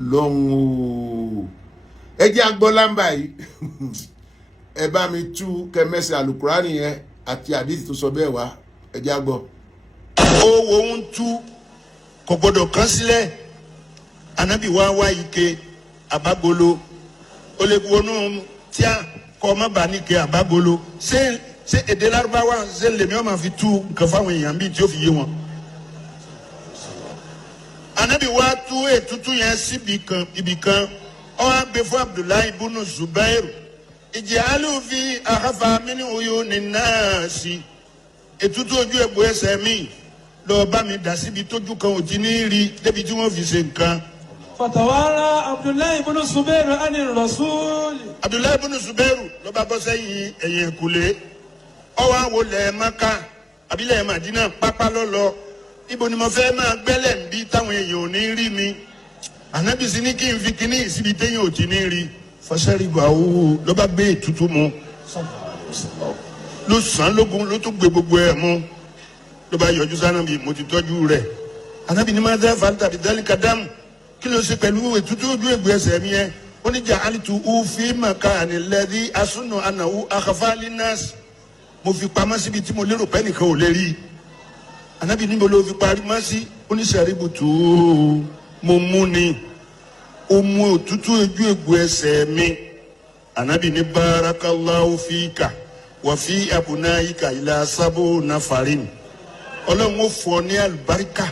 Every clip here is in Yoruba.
Ọlọ́run o ẹ jẹ́ agbọ́ lámbà yìí ẹ bá mi tú kẹmẹ́sì àlùkùránì yẹn àti àdìsí tó sọ bẹ́ẹ̀ wá ẹ jẹ́ agbọ́. owó ń tú kò gbọdọ̀ kán sílẹ̀ anabi wá ike àbágolo ó lè wọnú tí a kọ́ ọmọ bá ní ike àbágolo ṣé èdè lárúbáwá ṣé lèmi ọmọ fi tú nǹkan fáwọn èèyàn bíi tí ó fi yé wọn. anabi wá tú ètútù yẹn síbi kan ibì kan ó wá gbé fún Abdullahi ibùnú Zubairu ìjìyàlú fi àhàfà mínú oyún ní náà sí ètútù ojú egbò ẹsẹ̀ mi lọ bá mi dà síbi tójú kan ò ti ní rí débi tí wọ́n fi ṣe nǹkan. Fatawara Abdullahi ibùnú Zubairu ani Rasuli. Abdullahi ibùnú Zubairu ló bá bọ́ sẹ́yìn ẹ̀yìn ẹ̀kúlé ọwọ́ àwọ̀ lẹ̀ Maka abilẹ̀ Madina pápá lọ́lọ́ ibo ni mo fẹ́ máa gbẹ́lẹ̀ ń bí táwọn èèyàn ò ní rí mi ànábì sí ní kí n fi kíní ìsíbi téèyàn ò ti ní rí fọsẹ́rìgbà owó ló bá gbé ètùtù mu ló sàn lógun ló tún gbé gbogbo ẹ̀ mu ló bá yọjú sànàbì mo ti tọ́jú rẹ̀ ànábì ní máa dá fàlítà bí dálí kàdámù kí ló ṣe pẹ̀lú ètùtù ojú ègbè ẹsẹ̀ mi yẹn ó ní jà àlìtù òfin màkà ànilẹ́dí asúnù ànàwó àkàfàlì nọ́ọ̀sì mo fi pamọ́ síbi tí mo lérò pé nìkan ò lè rí ànábì níbo ló fi parí mọ́ sí oníṣẹ́rí bùtù mo mú ni ó mú òtútù ojú ègbò ẹsẹ̀ mi ànábì ní barakallahu fika wà fi abunayika ilà sábò nafarin ọlọ́run ó fọ ní àlùbáríkà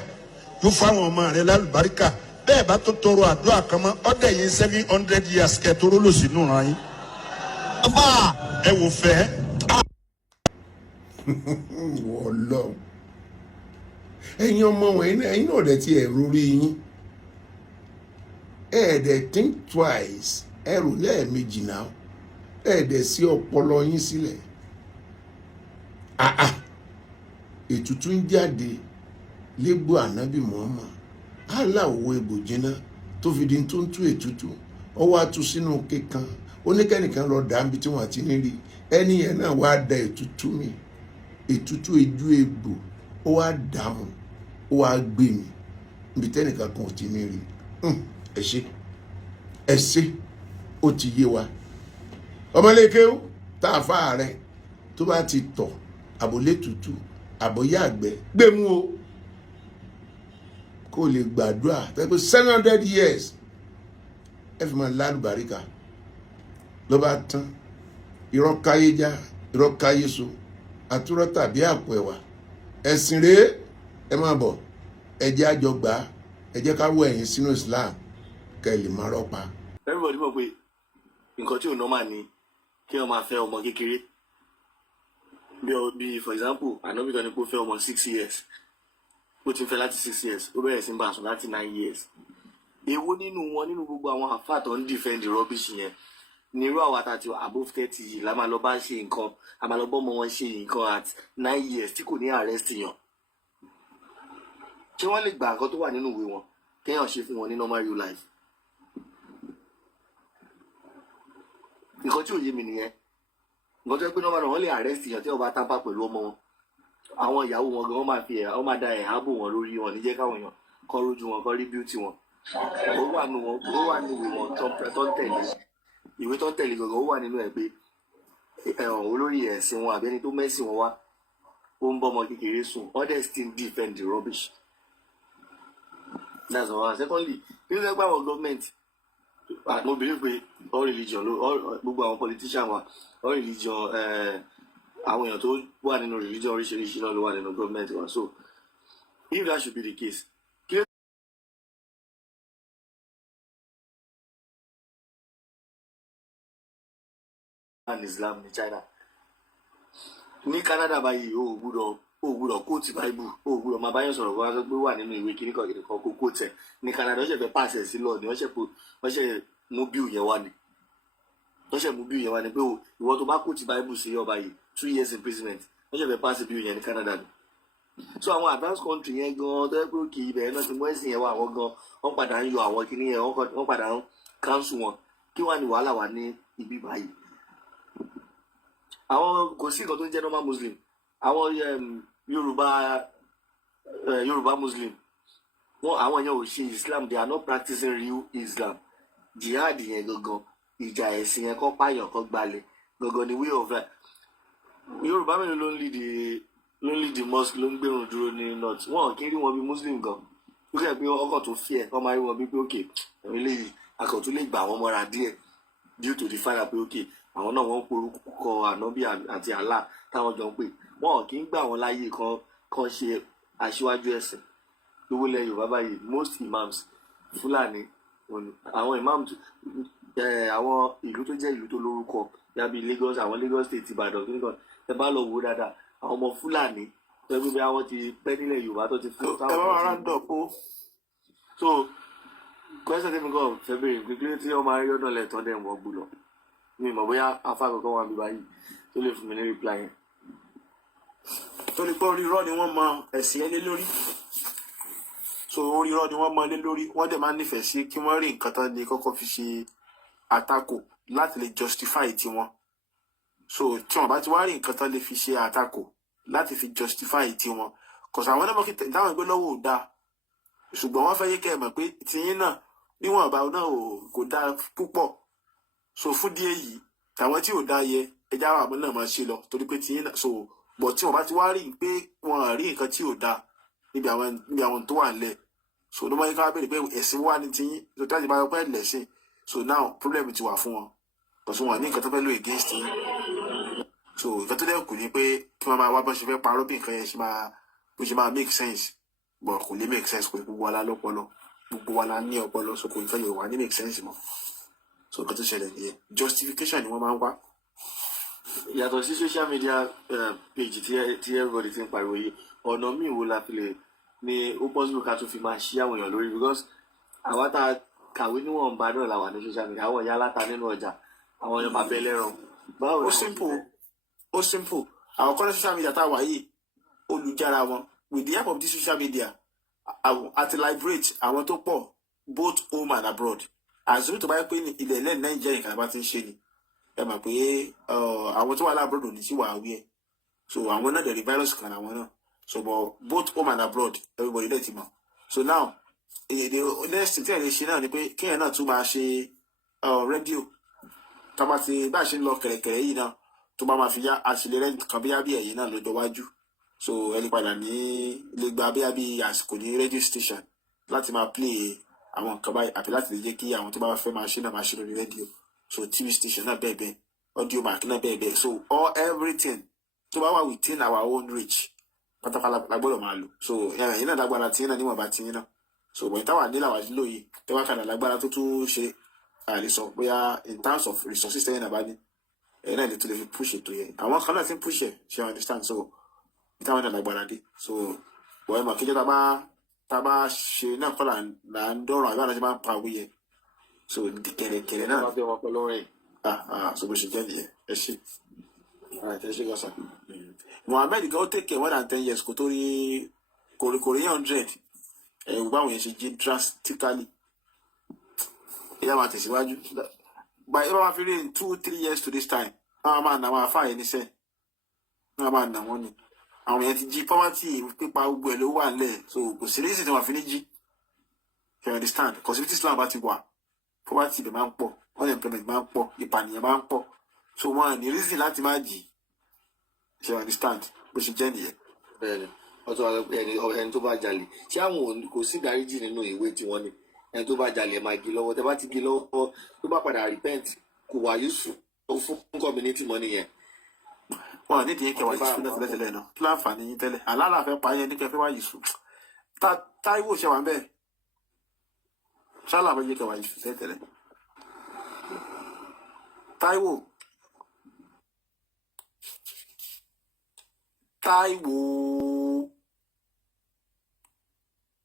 yóò fáwọn ọmọ rẹ lálùbáríkà bẹ́ẹ̀ bá tó tọrọ àdúrà kan mọ́ ọ̀dẹ̀ yìí 700 years kẹtọ́rọ́ lò sínú ra yín. ẹ wò fẹ́. Ọlọ́run ẹ̀yin ọmọ wọn ẹ̀yin náà dẹ̀ ti ẹ̀rù rí yín ẹ̀ẹ́dẹ̀ think twice ẹ̀rù lẹ́ẹ̀mejì náà ẹ̀ẹ́dẹ̀ sí ọpọlọ yín sílẹ̀ ètùtù ń jáde légbò ànábì Muhammad aláwọ̀ egbò jiná tó fi di tó ń tú ètùtù ọwọ́ àtú sínú kíkan oníkẹ́nìkan lọ dàbí tí wọ́n ti ní rí ẹni yẹn náà wá da ètùtù mi ètùtù ojú egbò ó wá dààmú ó wá gbé mi níbi tẹ́nìkan kan ò ti ní rí ẹ ṣé ó ti yé wa ọmọlékéwú tá a fà rẹ tó bá ti tọ̀ àbólé tutù àbóyá àgbẹ̀ gbẹmú o kó lè gbàdúrà tẹ́gbẹ́ 700 years ẹ fi máa lálùbáríkà ló bá tán irọ́ káyé já irọ́ káyé so àtúrọ́ tàbí àpò ẹ̀wà ẹ̀sìn rèé ẹ máa bọ̀ ẹ jẹ́ àjọ gbà ẹ jẹ́ ká wọ ẹ̀yìn sínú Islam kẹ́ ẹ lè máa rọ́pa. everybody mọ̀ pé nǹkan tí ò normal ni kí wọ́n máa fẹ́ ọmọ kékeré bí for example ànábì kan ní kó fẹ́ ọmọ 6 years ó ti ń fẹ́ láti 6 years ó bẹ̀rẹ̀ sí ń bá a sùn láti 9 years èwo nínú wọn nínú gbogbo àwọn àfáà tó ń defend rubbish yẹn ní irú àwọn àtàtì above 30 yìí la máa lọ bá ṣe nǹkan a máa lọ bọ́ ọmọ wọn ṣe nǹkan at 9 years tí kò ní arrest yàn ṣé wọ́n lè gba nǹkan tó wà nínú ìwé wọn kéèyàn ṣe fún wọn ní normal real life nǹkan tí ò yé mi nìyẹn nǹkan tó yẹ pé normal náà wọ́n lè arrest yàn tí wọ́n bá tábà pẹ̀lú ọmọ wọn àwọn ìyàwó wọn gan wọ́n máa da ẹ̀há bò wọn lórí wọn níjẹ́ káwọn èèyàn kọ́ rójú wọn kọ́ rí beauty wọn ó wà nínú ìwé wọn tó ń tẹ̀lé ìwé tó ń tẹ̀lé gangan ó wà nínú ẹ̀ pé olórí ẹ̀sìn wọn àbí ẹni tó mẹ́sìn wọn wá ó ń bọ́ ọmọ kékeré sùn others still defend the rubbish that's all. Secondly kí ló fẹ́ gbà wọ́n government mo believe pé all religion gbogbo àwọn politician wa all religion àwọn èèyàn tó wà nínú religion oríṣiríṣi náà ló wà nínú government wa so if that should be the case and Islam ní China ní Canada báyìí ó gbúdọ̀ kóòtù báìbù ó gbúdọ̀ máa báyọ̀ sọ̀rọ̀ wọn pé wà nínú ìwé kíníkan kó kóòtù ẹ̀ ní Canada wọ́n ṣe fẹ́ pàṣẹ sí lọ ni wọ́n ṣe mú bíù yẹn wá ni pé ìwọ tó bá kóòtù báìbù sí ọba yìí 2 years imprisonment wọ́n ṣe fẹ́ pàṣẹ bíù yẹn ní Canada ni so àwọn advanced country yẹn gan tó yẹ pé òkè ibẹ̀ náà ti mú ẹ̀sìn yẹn wá àwọn gan wọ́n padà ń yọ àwọn kíní yẹn wọ́n padà ń cancel wọn kí wàá ní wàhálà wà ní ibi báyìí àwọn kò sí nǹkan tó ń jẹ́ normal muslim àwọn Yorùbá muslim wọn àwọn yẹn ò ṣe Islam, they are not practicing real Islam. Jihad yẹn gangan, ìjà ẹ̀sìn yẹn kọ́ pààyàn kọ́ gbalẹ̀ gangan ni way of life. Yorùbá mélòó ló ń lead the mosque ló ń gbèrún dúró ní north, wọn kì í rí wọn bí Muslim gan. Ó kẹ́ pé ọkọ̀ tó fi ẹ̀ kọ́ máa rí wọn bí pé òkè ẹ̀mí eléyìí akọ̀tún lè gbà wọ́n mọ́ra díẹ̀ due to the fact pé òkè àwọn náà wọ́n ń porúkọ ànábì àti Allah táwọn jọ ń pè, wọn kì í gbà wọ́n láyè kan ṣe aṣíwájú ẹ̀sìn. Lówó lẹ Yorùbá báyìí most imams Fúlàní, àwọn imams àwọn ìlú tó jẹ́ ìlú tó lórúkọ yàbí Lagos, àwọn Lagos State, Ìbàdàn kíníkan, ẹ bá lọ wò dáadáa àwọn ọmọ Fúlàní tó ẹgbẹ́ bí àwọn ti pẹ́ nílẹ̀ Yorùbá tó ti fún ẹ bá wà rándọ̀ kó. so question tẹ́mi kọ́ fẹ́ bèrè pé tí wọ́n máa rí ọ̀nà lẹ́tọ́ dẹ̀ wọ́n gbúdọ̀ mi mọ̀ bóyá afá kankan wà bíbá yìí tó lè fún mi ní reply yẹn. torí pé orí irọ́ ni wọ́n mọ ẹ̀sìn ẹlé lórí, so orí irọ́ ni wọ́n mọ ẹlé lórí, wọ́n dẹ̀ máa nífẹ̀ẹ́ sí kí wọ́n rí nǹkan tán ní kọ́kọ́ fi ṣe àtakò láti lè justify tiwọn. So tí wọ́n bá ti wá rí nǹkan tán lè fi ṣe àtakò láti fi justify tiwọn, kọ̀sọ̀ àwọn náà táwọn ìgbé lọ́wọ́ ò dáa, ṣùgbọ́n wọ́n fẹ́ yé kẹ́ ẹ̀ mọ̀ pé tiyín náà níwọ̀n àbá náà kò dáa púpọ̀. So fún díẹ̀ yìí tàwọn tí ò dáa yẹ ẹja àwọn náà máa ṣe lọ, torí pé tiyín náà so bọ̀ tí wọ́n bá ti wá rí pé wọ́n rí nǹkan tí ò dáa níbi àwọn tó wà nílẹ̀, so ló máa ń ká bẹ̀rẹ̀ pé ẹ̀sìn wà ní tiyín, so tí wọ́n ti bá yọ pé ẹ̀lẹ́sìn, so now problem ti wà fún wọn kọ̀sọ̀ wọn ní nǹkan tó fẹ́ lò against yín. So nǹkan tó dẹ̀ kù ni pé kí wọ́n máa wá bọ́n ṣe fẹ́ parọ́ bí nǹkan yẹn ṣe máa make sense, but kò lè make sense, kò gbogbo wa la lọ́pọlọ, gbogbo wa la ní ọpọlọ, so kò nǹkan yẹn wà ní make sense mọ́. So nǹkan tó ṣẹlẹ̀ nìyẹn, justification ni wọ́n máa ń wá. Yàtọ̀ sí social media page tí everybody ti ń pariwo yìí, ọ̀nà míì wo la fi lè ní ó possible ká tún fi máa ṣí àwọn èèyàn lórí, because àwa tá a kàwé níwọ̀nba náà la wà ní social media, àwọn ìyá aláta nínú ọjà, àwọn èèyàn bàbá ẹlẹ́ran. Ó simple àwọn kọ́lá social media tá a wà yìí olùjára wọn with the help of this social media àti liberate àwọn tó pọ̀ both home and abroad. Àzúrò tó bá yẹ pé ilẹ̀ ilẹ̀ Nàìjíríà nǹkan bá ti ń ṣe ni ẹ mọ̀ pé àwọn tó wà lábroad ò ní sí wàá wí ẹ̀, so àwọn náà dẹ̀rí virus kan àwọn náà, so but both home and abroad everybody dẹ̀ ti mọ̀. So now the next thing tí ẹ̀ lè ṣe náà ni pé kéèyàn náà tún máa ṣe rédíò tá a bá ti bá a ṣe ń lọ kẹ̀rẹ̀kẹ̀rẹ̀ yìí náà tó bá máa fi yá àṣìlérẹ́ kan bí ẹ̀yìn náà lọ́jọ́ wájú, so ẹni padà ní ilé gba bí àsìkò ní radio station láti máa play àwọn nǹkan báyìí àti láti lè jẹ́ kí àwọn tó bá fẹ́ máa ṣe náà máa ṣe lórí rédíò, so TV station náà bẹ́ẹ̀ bẹ́ẹ̀, audio mark náà bẹ́ẹ̀ bẹ́ẹ̀, so everything tó bá wà within our own reach pátápátá la gbọ́dọ̀ máa lò. So ẹ̀yìn náà lágbára tiyín náà níwọ̀nba tiyín náà, so bọ̀ ìtawà nílà wà nílò yìí tẹ́wọ́ kàdà lágbára tó tún ṣe àlesọ bóyá in terms of resources tẹ́yìn náà bá ní ẹ̀yìn náà lè tún lè fi push ètò yẹn, àwọn kan náà ti ń push ẹ̀ ṣe understand, so ìtawà náà lágbára dé. So wọ́n ẹ̀ mọ̀ kíjọ́ tá a bá ṣe náà kọ́ là ń dọ́rọ̀ àbí àlọ́jọ́ máa ń pa owó yẹn, so kẹ̀rẹ̀kẹ̀rẹ̀ náà so bó ṣe jẹ́ nìyẹn. Ẹ ṣe gọ́sà Mohammed kan ó take more than 10 years kò tó rí kòrí 100 ẹ̀rù báwọn yẹn ṣe jí drastically. Ìyá máa tẹ̀síwájú by ẹ bá máa fi rí in 2-3 years to this time àwọn máa nà wọn àfáà yẹn níṣẹ́, àwọn máa nà wọn ni àwọn yẹn ti jí poverty pípa gbogbo ẹ̀ ló wà nílẹ̀, so kò sí reason tí wọ́n fi ní jí, you understand, because if Islam bá ti wà poverty bẹ̀ máa ń pọ̀, unemployment máa ń pọ̀, ìpànìyàn máa ń pọ̀, so wọn ní reason láti má jí, you understand bó ṣe jẹ́ nìyẹn. Bẹ́ẹ̀ni ọtọ ẹni tó bá jalè ṣé àwọn kò sí ìdáríjì nínú ìwé tí wọ́n ní ẹni tó bá jalè máa gé lọ́wọ́, tẹ́ bá ti gé lọ́wọ́ tó bá padà repent kò wá yusuf fún community mọ́ nìyẹn. Wọn ní ìdíyẹ kẹwàá yusuf náà tẹ́lẹ̀ náà kí láǹfààní yín tẹ́lẹ̀ alálàáfẹ́ pa yẹn ní kẹfẹ́ wá yusuf Táíwò ṣe wà ń bẹ́ẹ̀ ṣálà bá yẹ kẹwàá yusuf tẹ́lẹ̀ Táíwò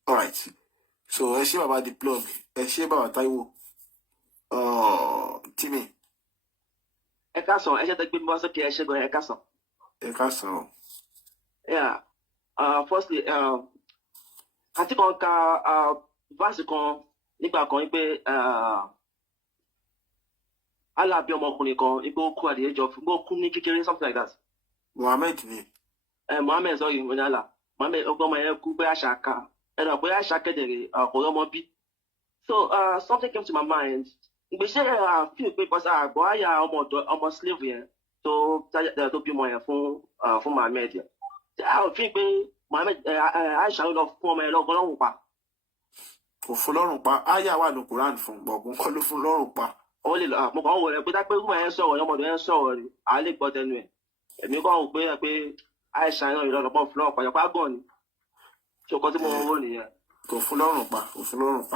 alright, so ẹ ṣé bàbá the plug, ẹ ṣé bàbá Táíwò Timi. Ẹ káàsán, ẹ ṣe tẹ́ gbé mi wá sókè, ẹ ṣé gan, ẹ káàsán. Ẹ káàsán. Yeah, firstly, àti kan ka verse kan nígbà kan wípé Allah bí ọmọkùnrin kan wípé ó kú at the age of ó kú ní kékeré something like that. Mohammed ni. Mohammed sọ yìí ní Allah. Mohammed ọgbọ́n ọmọ yẹn kú pé àṣà ká And Aisha kedere Kolomobi. So something came to my mind. We say feel because boy almost slave here. So to be more for Mohammed. I think Mohammed Aisha lọ fún ọmọ ẹ lọ́gọ́lọ́rùn pa. Kò fún lọ́rùn pa áyà wà ní Quran fún gbọ̀ngàn kọ́ ló fún lọ́rùn pa. Ó lè lọ mo kàn wò rẹ pé dápẹ́ rúmọ̀ ẹ̀ ń sọ̀rọ̀ ọmọdé ẹ̀ ń sọ̀rọ̀ rẹ̀ à lè gbọ́ tẹnu ẹ̀. Èmi kàn wò pé Aisha náà ìlọ́dọ̀pọ̀ fún lọ́rùn pa yọpá gàn ni. Ṣé o kọ́ tí mo wọ́n nìyẹn? Kò fún lọ́rùn pa kò fún lọ́rùn pa.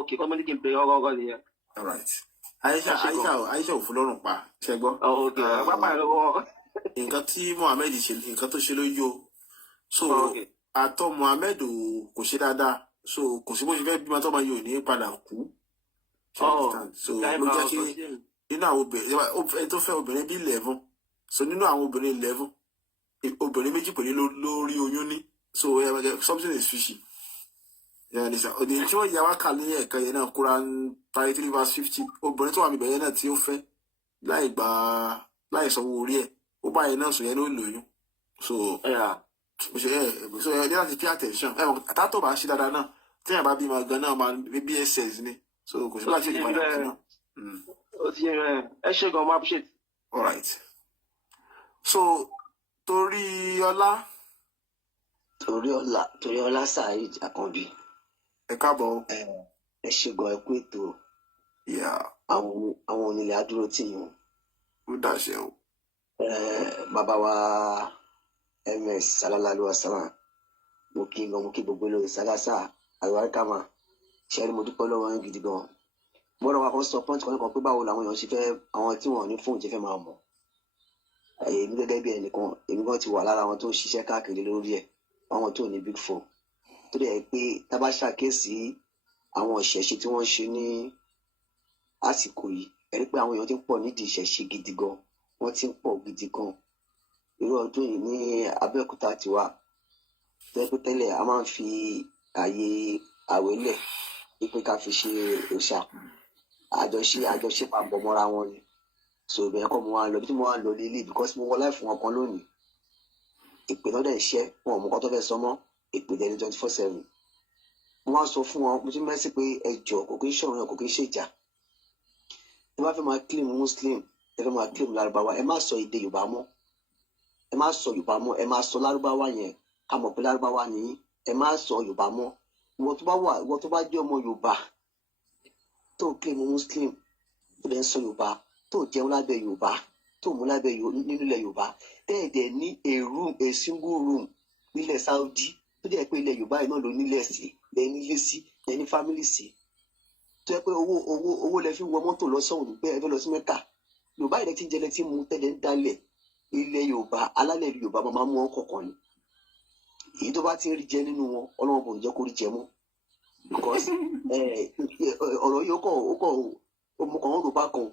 Okay, kọ́ mi ní kí n pe ọgọ́gọ́ nìyẹn. All right. Aisha ò fún lọ́rùn pa ṣe gbọ́. Okay, pápá ẹ̀ lọ́wọ́. Nǹkan tí Mohammed ṣe nǹkan tó ṣe lójú o. So àtọ̀ Mohammed kò ṣe dáadáa. So kò sí bó ṣe fẹ́ bímọ tó máa yóò ní padà kú. So ló jẹ́ kí nínú àwọn obìnrin tó fẹ́ obìnrin bí 11. So nínú àwọn obìnrin 11 obìnrin méjì péré ló rí oyún ní. So something is fishy. Òdì tí wọ́n yà wá kà ní ẹ̀ka yẹn náà Quran 33:50 obìnrin tó wà níbẹ̀ yẹn náà tí ó fẹ́ láì sanwó orí ẹ̀ ó bá yẹn náà sùn yẹn ló lóyún. So ẹ ní láti pay attention àtàtọ̀ bá ṣe dáadáa náà tí yàrá bá bímọ gan náà máa bí SS ni so kò sí láti ṣe ìpadà kan náà. Ó ti yẹn ẹ ṣe gan mo appreciate. All right. So torí ọlá Saheed Akànbí. Ẹ káàbọ̀. Ẹ ṣe gan ẹ kú ètò. Àwọn onílẹ̀ adúró tì yín. Ó dàṣẹ o. Bàbá wa MS sallallahu alaihi wasallam mo kí gbogbo lórí sagasa àríwáríkàmà ṣẹ́rí mo dúpẹ́ lọ́wọ́ yín gidi gan. Mo rọ̀ wá kan sọ pọ́ǹtì kan pé báwo làwọn èèyàn ṣe fẹ́ àwọn tí wọ́n ní fóònù ṣe fẹ́ máa mọ̀. Èmi gẹ́gẹ́ bí ẹnìkan èmi kan ti wà lára àwọn tó ń ṣiṣẹ́ káàkiri lórí ẹ̀ àwọn tó ní big phone tó dẹ̀ pé tá bá ṣàkíyèsí àwọn ìṣẹ̀ṣe tí wọ́n ṣe ní àsìkò yìí ẹ̀rí pé àwọn èèyàn ti ń pọ̀ nídìí ìṣẹ̀ṣe gidi gan wọ́n ti ń pọ̀ gidi gan. Irú ọdún yìí ní Abẹ́òkúta ti wà tẹ́lẹ̀ a máa ń fi ààyè àwélẹ̀ wípé ká fi ṣe òòṣà àjọṣe papọ̀ mọ́ra wọn ni. So ìbẹ̀rẹ̀ kọ́ mo wá lọ bí tí mo wá lọ lílé because mo wọ láì fún wọn kan lónìí ìpè náà dẹ̀ ṣẹ́ wọn ò mú kọ́ tó fẹ́ sọ mọ́ ìpè dẹ̀ ní 24/7. Mo wá sọ fún wọn mo ti mẹ́sì pé ẹjọ́ kò kí ń ṣọ̀rọ̀ yẹn kò kí ń ṣèjà. Ẹ bá fẹ́ máa claim Muslim ẹ fẹ́ máa claim Lárúbáwá ẹ má sọ èdè Yorùbá mọ́ ẹ má sọ Yorùbá mọ́ ẹ má sọ Lárúbáwá yẹn ká mọ̀ pé Lárúbáwá nìyí ẹ má sọ Yorùbá mọ́ ìwọ tó bá jẹ́ ọmọ Yorùbá tó claim Muslim tó lè ń sọ Yorùbá tó jẹun lábẹ́ Yorùbá tó mú lábẹ́ nínú ilẹ̀ Yorùbá tẹ́ẹ̀dẹ̀ ní a single room nílẹ̀ Saudi tó jẹ́ pé ilẹ̀ Yorùbá yìí náà ló nílẹ̀ sí lẹ́ni ilé sí lẹ́ni fámìlì sí tó yẹ pé owó lẹ fi wọ mọ́tò lọ sọ́hùn pé ẹ fẹ́ lọ sí Mẹ́kà Yorùbá yìí lẹ ti ń jẹlẹ tí mu tẹ́lẹ̀ ń dálẹ̀ ilẹ̀ Yorùbá alálẹ̀ Yorùbá máa mú wọn kọ̀ọ̀kan ni èyí tó bá ti ń rí jẹ nínú wọn Ọlọ́run kò ní jẹ́ kó rí jẹ mọ́ because ọ̀rọ̀ yìí ó kàn ń rò bá kan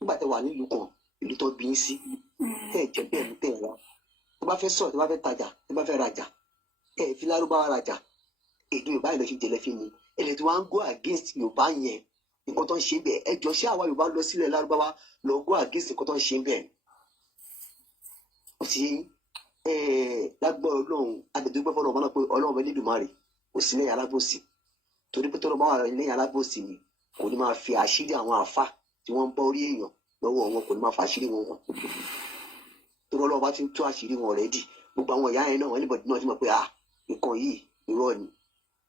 nígbà tẹ́ wà nílùú kan ìlú tó bí ń sí tẹ́ jẹ́ bẹ́ẹ̀ mú tẹ́ wá tó bá fẹ́ sọ̀rọ̀ tó bá fẹ́ tajà tó bá fẹ́ rajà fi Lárúbáwá rajà èdè Yorùbá yìí lọ sí jẹlẹ fi mu ẹlẹ tí wọ́n go against Yorùbá yẹn nǹkan tó ń ṣe bẹ́ẹ̀ ẹ jọ ṣé àwa Yorùbá lọ sílẹ̀ Lárúbáwá lọ go against nǹkan tó ń ṣe bẹ́ẹ̀ ó ti lágbọ́ Ọlọ́run àtẹ̀dúgbẹ́ fọlọ́ ọmọ náà pé Ọlọ́run bẹ Elédùmarè kò sí lẹ́yìn alábòsí torí pé tọ́lọ́ bá wà lẹ́yìn alábòsí ni kò ní máa fi àṣírí àwọn àfà tí wọ́n ń bọ́ orí èèyàn lọ́wọ́ wọn kò ní máa fa àṣírí wọn wọn torí Ọlọ́run bá ti ń tú àṣírí wọn rẹ̀ dì gbogbo àwọn ìyá yẹn náà anybody náà ti mọ̀ pé nǹkan yìí irọ́ ni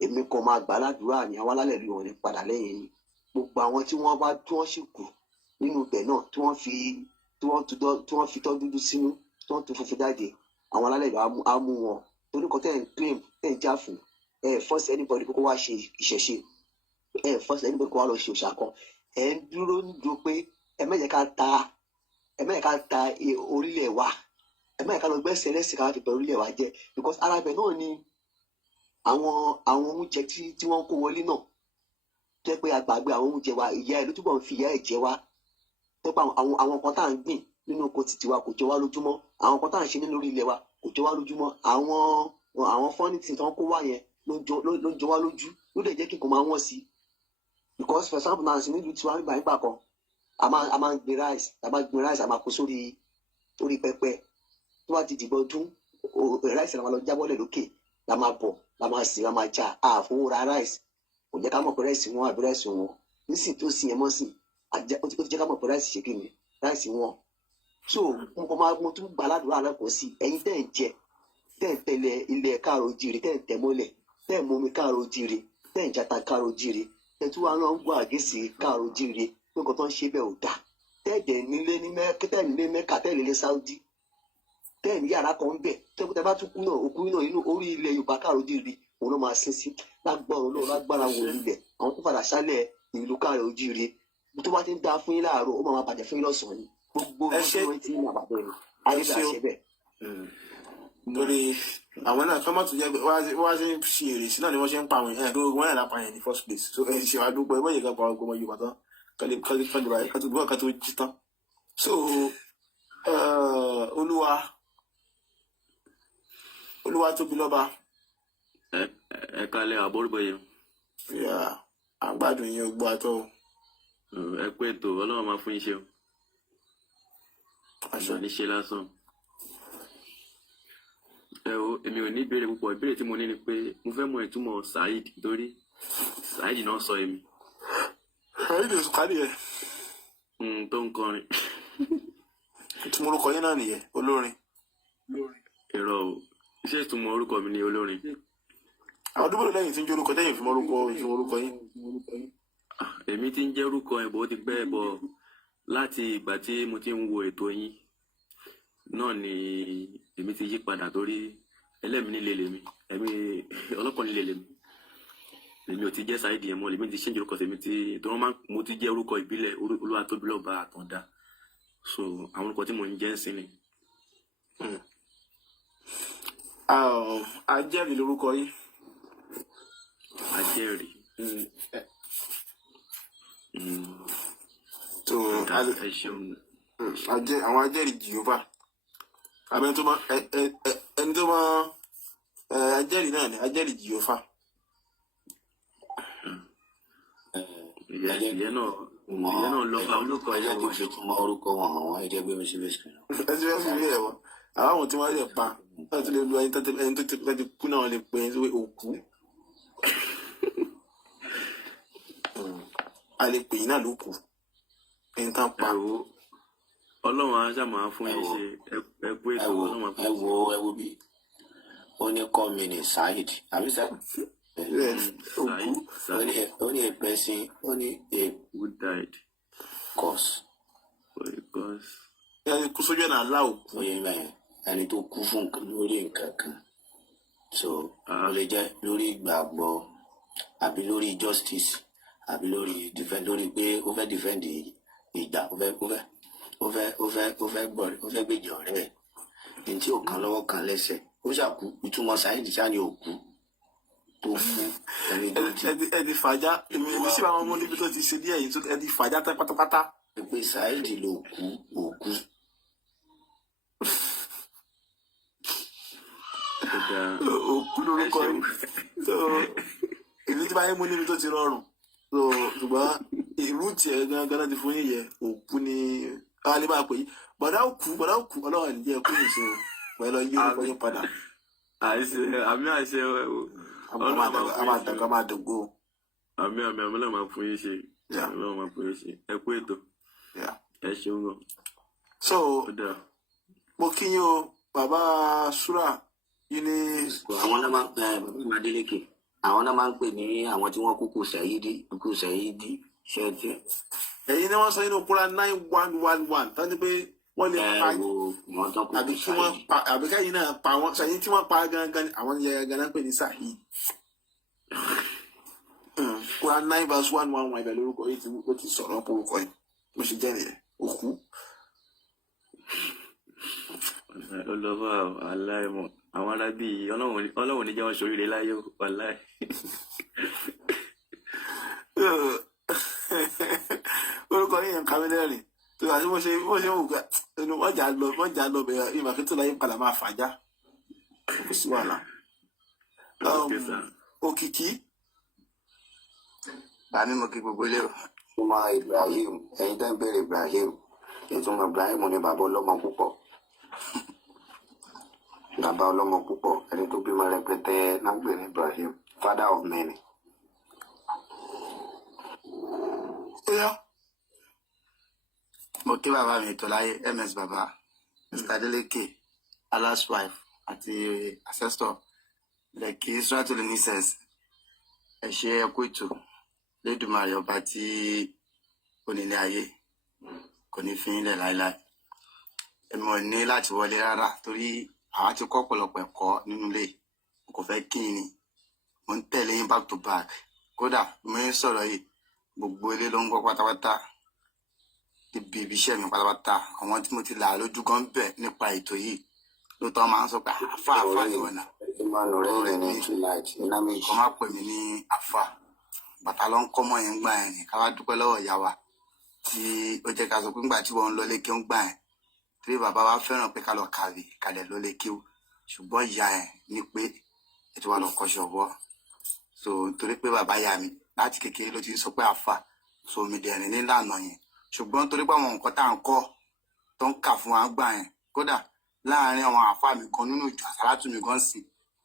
èmi kan máa gbà ládùúrà ní àwọn alálẹ̀ lu wọn ní padà lẹ́yìn ni gbogbo àwọn tí wọ́n sì kù nínú ibẹ̀ náà tí wọ́n fi tọ́ dúdú sínú tí wọ́n tún funfun jáde àwọn alálẹ̀ á mú wọn torí kan tẹ̀ ń claim tẹ̀ ń jà fún force anybody kó wá ṣe ìṣẹ̀ṣe force anybody kó wá lọ ṣe òṣà kan ń dúró nídúró pé ẹ má jẹ́ ká ta orílẹ̀ wa ẹ má jẹ́ ká lọ gbẹ́sẹ̀ lẹ́sìn ká fi bẹ̀ orílẹ̀ wa jẹ́ because ara ibẹ̀ náà ni àwọn oúnjẹ tí wọ́n kó wọlé náà jẹ́ pé àgbàgbé àwọn oúnjẹ wa ìyá ẹ̀ ló túbọ̀ ń fi ìyá ẹ̀ jẹ wá jẹ́ pé àwọn kan tá à ń gbìn nínú oko títí wa kò jọ wá lójúmọ́ àwọn kan tá à ń ṣe nínú orí ilẹ̀ wa kò jọ wá lójúmọ́ àwọn fọ́nìtì tó ń kó wá yẹn ló ń jọ wá lójú ló dẹ̀ jẹ́ kí nǹkan máa wọ́n sí because for example náà sí nílùú tiwa nígbà nígbà kan a máa ń gbin rice a máa kó sórí pẹpẹ tó bá ti dìbò ọdún rice la máa lọ jábọ́lẹ̀ lókè la máa bọ̀ la máa sìn la máa jà àfowó ra ráìsì kò jẹ́ ká mọ̀ pé ráìsì wọn àbí ráìsì wọn nísìnyí tó sin yẹn mọ́ sí ó ti jẹ́ ká mọ̀ pé ráìsì ṣe kí ni ráìsì wọn so mo tún gbà ládùúrà lẹ́kọ̀ọ́ sí ẹ̀yin tẹ́ ń jẹ tẹ́ ń tẹ̀lé ilẹ̀ káàró jíire tẹ́ ń tẹ̀ mọ́lẹ̀ tẹ́ ń momi káàró jíire tẹ́ ń jata káàró jíire tẹ́ tún wá náà ń gbọ́ àgẹ́sì káàró jíire pé nǹkan tó ń ṣe bẹ́ẹ̀ ò dáa tẹ́ẹ̀dẹ̀ nílé ní mẹ́ka tẹ́ẹ̀lé ní Saudi tẹ́ẹ̀ ní yàrá kan bẹ̀ tẹ́ bá tún kú náà òkú náà inú orí ilẹ̀ Yorùbá káàró jíire òun náà máa sin sí lágbára wò nílẹ̀ àwọn tó padà sálẹ̀ ìlú káàró jíire tó bá ti ń da fún yín láàárọ̀ ó máa bàjẹ́ fún yín lọ́sàn-án ni gbogbo ọjọ́ tí ń àbàbọ̀ ni ayé bá ṣe bẹ́ẹ̀. lórí àwọn náà kọ́mọ̀ tó jẹ́ pé wá ṣe ń ṣe èrè sí náà ni wọ́n ṣe ń pa àwọn èèyàn tó wọ́n yàn lápá yẹn ní first place so ẹ̀ ṣe àdúgbò ẹ̀ mọ̀yẹ̀ kan pa ọgbọ́n Yorùbá tán kálí ti tán so olúwa tóbi lọ́ba. ẹ kalẹ̀ àbórúbọ yẹn. àgbàdo yẹn gbọ́ àtọ́. ẹ pé ètò Ọlọ́run máa fún yín ṣe o. àṣà ní ṣe lásán. ẹ o èmi ò ní ìbéèrè púpọ̀ ìbéèrè tí mo ní ni pé mo fẹ́ mọ ìtumọ̀ Saheed torí Saheed náà sọ èmi. Saheed ò kárí ẹ̀. tó ń kọrin. ìtumọ̀ orúkọ yín náà nìyẹn olórin. èrò o iṣẹ́ ìtumọ̀ orúkọ mi ni olórin. àwọn dúró lẹ́yìn tí ń jẹ́ orúkọ tẹ́yìn fún orúkọ yín. èmi ti ń jẹ́ orúkọ ẹ̀ bó ti pẹ́ bọ̀ láti ìgbà tí mo ti ń wo ètò yín náà ni èmi ti yí padà torí ẹlẹ́mìí nílé lèmi ẹ̀mí ọlọ́kọ̀ nílé lèmi èmi ò ti jẹ́ Saheed yẹn mọ́ lèmi ti ṣẹ́ǹjì orúkọ tèmi tí mo ti jẹ́ orúkọ ìbílẹ̀ Olúwatóbilọ́ba Àtàndá so àwọn orúkọ tí mo ń jẹ́ ń sin ni. Ajẹ́rìí lórúkọ yín. Ajẹ́rìí. tó ẹ ṣeun. àwọn ajẹ́rìí Jehovah ẹni tó máa ajẹ́rìí náà ni ajẹ́rìí Jehovah. ìyẹn náà lọ bá olùkọ ẹjẹ bí fi tún mọ orúkọ wọn àwọn ẹjẹ gbé mi síbi sùn. ẹ ti fẹ́ fi ilé ẹ̀ wọ́n àwọn tí wọ́n lè pa láti lè lu ẹni tó ti kú náà lè pè é òkú. a lè pè yín náà ló kù ẹni tá pa. Ọlọ́run á ṣàmà fún yín ṣe ẹkú ètò Ọlọ́run á fún yín. ẹ wo bí ó ní kọ́ mi ní Saheed àbí sẹ́kù. Only a person, only a who died cause. Because ẹni kú sójú ẹ̀nà àlá òkú. Oye mẹ́rin ẹni tó kú fún lórí nǹkan kan. So ó lè jẹ́ lórí ìgbàgbọ́ àbí lórí justice àbí lórí defend lórí pé ó fẹ́ defend ìgbà ó fẹ́ gbèjà ọ̀rẹ́ ẹ̀ ní tí ò kan lọ́wọ́ kan lẹ́sẹ̀ ó ṣàkú ìtumọ̀ Saheed ṣáà ni òkú. ẹni fàájà èmi sì máa ń mú níbi tó ti ṣe díẹ̀ yìí tó ẹni fàájà tán pátápátá. pé Saheed ló kú òkú. òkú lórúkọ yìí tó èmi tí bá yẹ mú níbi tó ti rọrùn ṣùgbọ́n ìlú tiẹ̀ gangan ti fún yíyẹ òkú ni a lè máa pè yí bọ̀dá òkú ọlọ́run ẹ̀ jẹ́ kú nìṣó pẹ̀lú yí orúkọ yín padà. àmì àṣẹ a máa dògbò. àmì Ọlọ́run máa fún yín ṣe Ọlọ́run máa fún yín ṣe ẹ kú ètò ẹ ṣeun gan. so mo kí yín o bàbá Súrà yín ní. àwọn náà máa ń pè bàbá Adélékè àwọn náà máa ń pè ní àwọn tí wọ́n kúkú Saheed ṣe tiẹ̀. ẹ̀yin ni wọ́n sọ nínú Kúrà 9111 tán ni pé wọ́n lè pa àbí kí wọ́n pa àbí káyìn náà pa wọ́n sẹ́yìn tí wọ́n pa gangan àwọn yẹn gangan pè ní Saheed. Kúrà 9:111 ibẹ̀ lórúkọ yìí ó ti sọ̀rọ̀ pọ̀ orúkọ yìí mo ṣe jẹ́ nìyẹn òkú. olùwà aláìmọ̀ àwọn arábí Ọlọ́run ní jẹ́ wọn ṣoríire láyé wàláì. orúkọ yìí yẹn kàmílẹ́rìn tó yà sí bó ṣe wù ká ẹnu wọ́n jà lọ bẹ̀rẹ̀ ìmọ̀ kí tó láyé padà máa fàájà kò sí wàhálà. Òkìkí. Bàmí mo kí gbogbo ilé o. Mo máa Ibrahim ẹ̀yin tó ń bèrè Ibrahim ìtumọ̀ Ibrahim ni bàbá ọlọ́mọ púpọ̀. bàbá ọlọ́mọ púpọ̀ ẹni tó bímọ rẹpẹtẹ náà pè ní Ibrahim, father of many. mo kí bàbá mi tó láyé ms bàbá Mr. Adeleke Allah's wife àti ancestor lẹ́kì Israel nises ẹ ṣe ẹkú ètò lẹ́dùnmarè ọba tí onílé ayé kò ní fi ilẹ̀ láéláé. Èmi ò ní láti wọlé rárá torí àwa ti kọ́ ọ̀pọ̀lọpọ̀ ẹ̀kọ́ nínú ilé, mo kò fẹ́ kí ni mo ń tẹ̀lé yín back to back. Kódà mo ń sọ̀rọ̀ yìí gbogbo ilé ló ń gbọ́ pátápátá, ibi iṣẹ́ mi pátápátá. Àwọn tí mo ti là lójú gan bẹ̀ nípa ètò yìí lóòótọ́ máa ń sọ pé àfà ni wọ́n náà. Kọ́ má pè mí ní àfà, bàtà ló ń kọ́ mọ́ yẹn gbà yẹn ni. Ká wá dúpẹ́ lọ́wọ́ ìyá wa tí ó jẹ́ ká sọ pé ńgbà tí wọ́n ń lọ lé kí ó ń gbà yẹn, torí bàbá wa fẹ́ràn pé ká lọ kàwé kalẹ̀ ló lé kí ó, ṣùgbọ́n ìyá ẹ̀ ní pé ètò wa lọ kọ́ṣọ́ bọ́. So torí pé bàbá yà mí láti kékeré ló ti sọ pé àfà, so mi dẹ̀rìn nílànà yẹn. Ṣùgbọ́n torí pé àwọn nǹkan tá à ń kọ́ tó ń kà fún wa gbà yẹn, kódà láàárín àwọn àfà mi kan nínú ìjọ àsálátù mi gan sí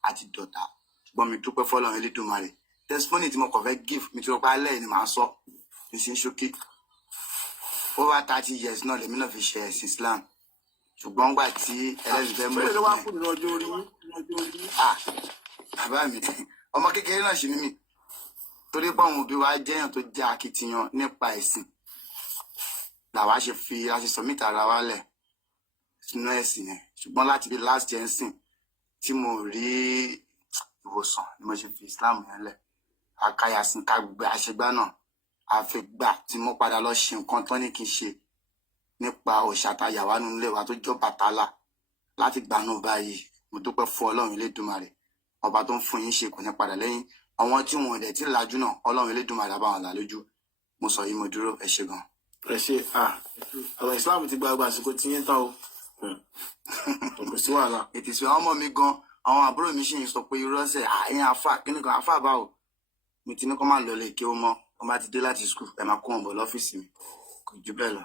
àti dọ̀tà. Ṣùgbọ́n mi dúpẹ́ fọ́lọ́run Elédùmarè. Testimony tí mo kàn fẹ́ give mi tí ó pa alẹ́ ni màá sọ ní ṣe ń ṣókí. Over 30 years náà lèmi náà fi ṣe ẹ̀sìn Islam. Ṣùgbọ́n gbà tí ẹlẹ́sìn fẹ́ mú Ṣé ló wá kù nínú ọjọ́ orí? bàbá mi ọmọ kékeré náà ṣì ní mi, torí pé àwọn òbí wa jẹ́yàn tó jẹ́ akitiyan nípa ẹ̀sìn làwa ṣe fi láti submit ara wa lẹ̀ sínú ẹ̀sìn yẹn. Ṣùgbọ́n láti bí last year nsìn tí mo rí ìwòsàn ni mo ṣe fi Islam yẹn lẹ̀. Akáyàsìn ká gbé àṣegbá náà àfìgbà tí mo padà lọ ṣe nǹkan tán ní kí n ṣe nípa òṣàtàyàwá nínú ilé wa tó jọ Bàtálá. Láti gbà náà báyìí mo dúpẹ́ fún Ọlọ́run Elédùmarè, ọba tó ń fún yín ṣe kò ní padà lẹ́yìn. Àwọn tí wọn ò dẹ̀ tí lajú náà Ọlọ́run Elédùmarè á bá wọn là lójú. Mo sọ yìí mo dúró, ẹ ṣé gan. Ẹ ṣé àwọn Islam ti gba ọgbà àsìkò tí yín tán o. Kò sí wàhálà. Ètò ìsìn àwọn ọmọ mi gan, àwọn àbúrò mi ṣì ń sọ pé irọ́ ṣe àyìn àfà kíní kan àfà báwo. Mo ti ní kó má lọ lè kí ó mọ́, wọ́n bá ti dé láti school ẹ máa kó wọn bọ̀ lọ́fíìsì mi, kò jù bẹ́ẹ̀ lọ.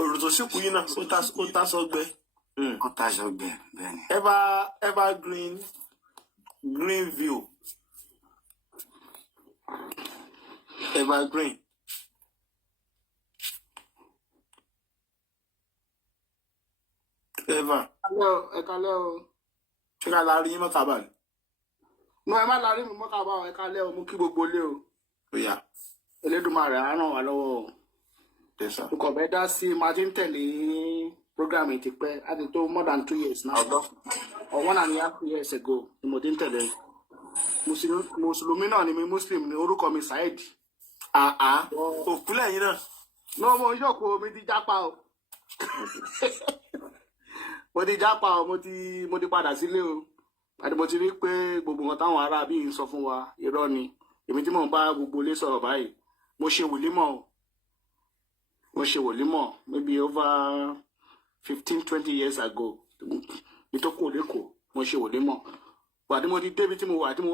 Òrò tó ṣìkú yín náà ó tá sọgbẹ. Ó tá sọgbẹ bẹ́ẹ̀ ni. Evergreen Green View. Evergreen. Ẹ kálẹ́ o. Ṣé ká la rí yín mọ́ta báyìí? Mo ẹ má la rí mi mọ́ká bá ọ, ẹ kálẹ́ o, mo kí gbogbo ilé o. Ó yá. Elédùmarè á ràn wá lọ́wọ́ o. Mo kàn fẹ́ dá sí i, máa ti ń tẹ̀lé program yìí ti pẹ́, á ti tó more than 2 years now. Or 1.5 years ago ni mo ti ń tẹ̀lé. Mùsùlùmí náà ni mi, Muslim ni orúkọ mi Saheed. Òkúlẹ̀ yín náà. No, mo yọ̀kọ̀ mi ti jápa o. Mo ti jápa o, mo ti padà sílé o. Àti mo ti rí pé gbogbo nǹkan táwọn ará bí ń sọ fún wa irọ́ ni. Èmi tí mò ń bá gbogbo ilé sọ̀rọ̀ báyìí, mo ṣe wòlímọ̀ o. Mo ṣe wòlímọ̀ maybe over 15-20 years ago. Mi tó kò lẹ́kọ̀ọ́, mo ṣe wòlímọ̀. Pàdé mo ti débi tí mo wà, tí mo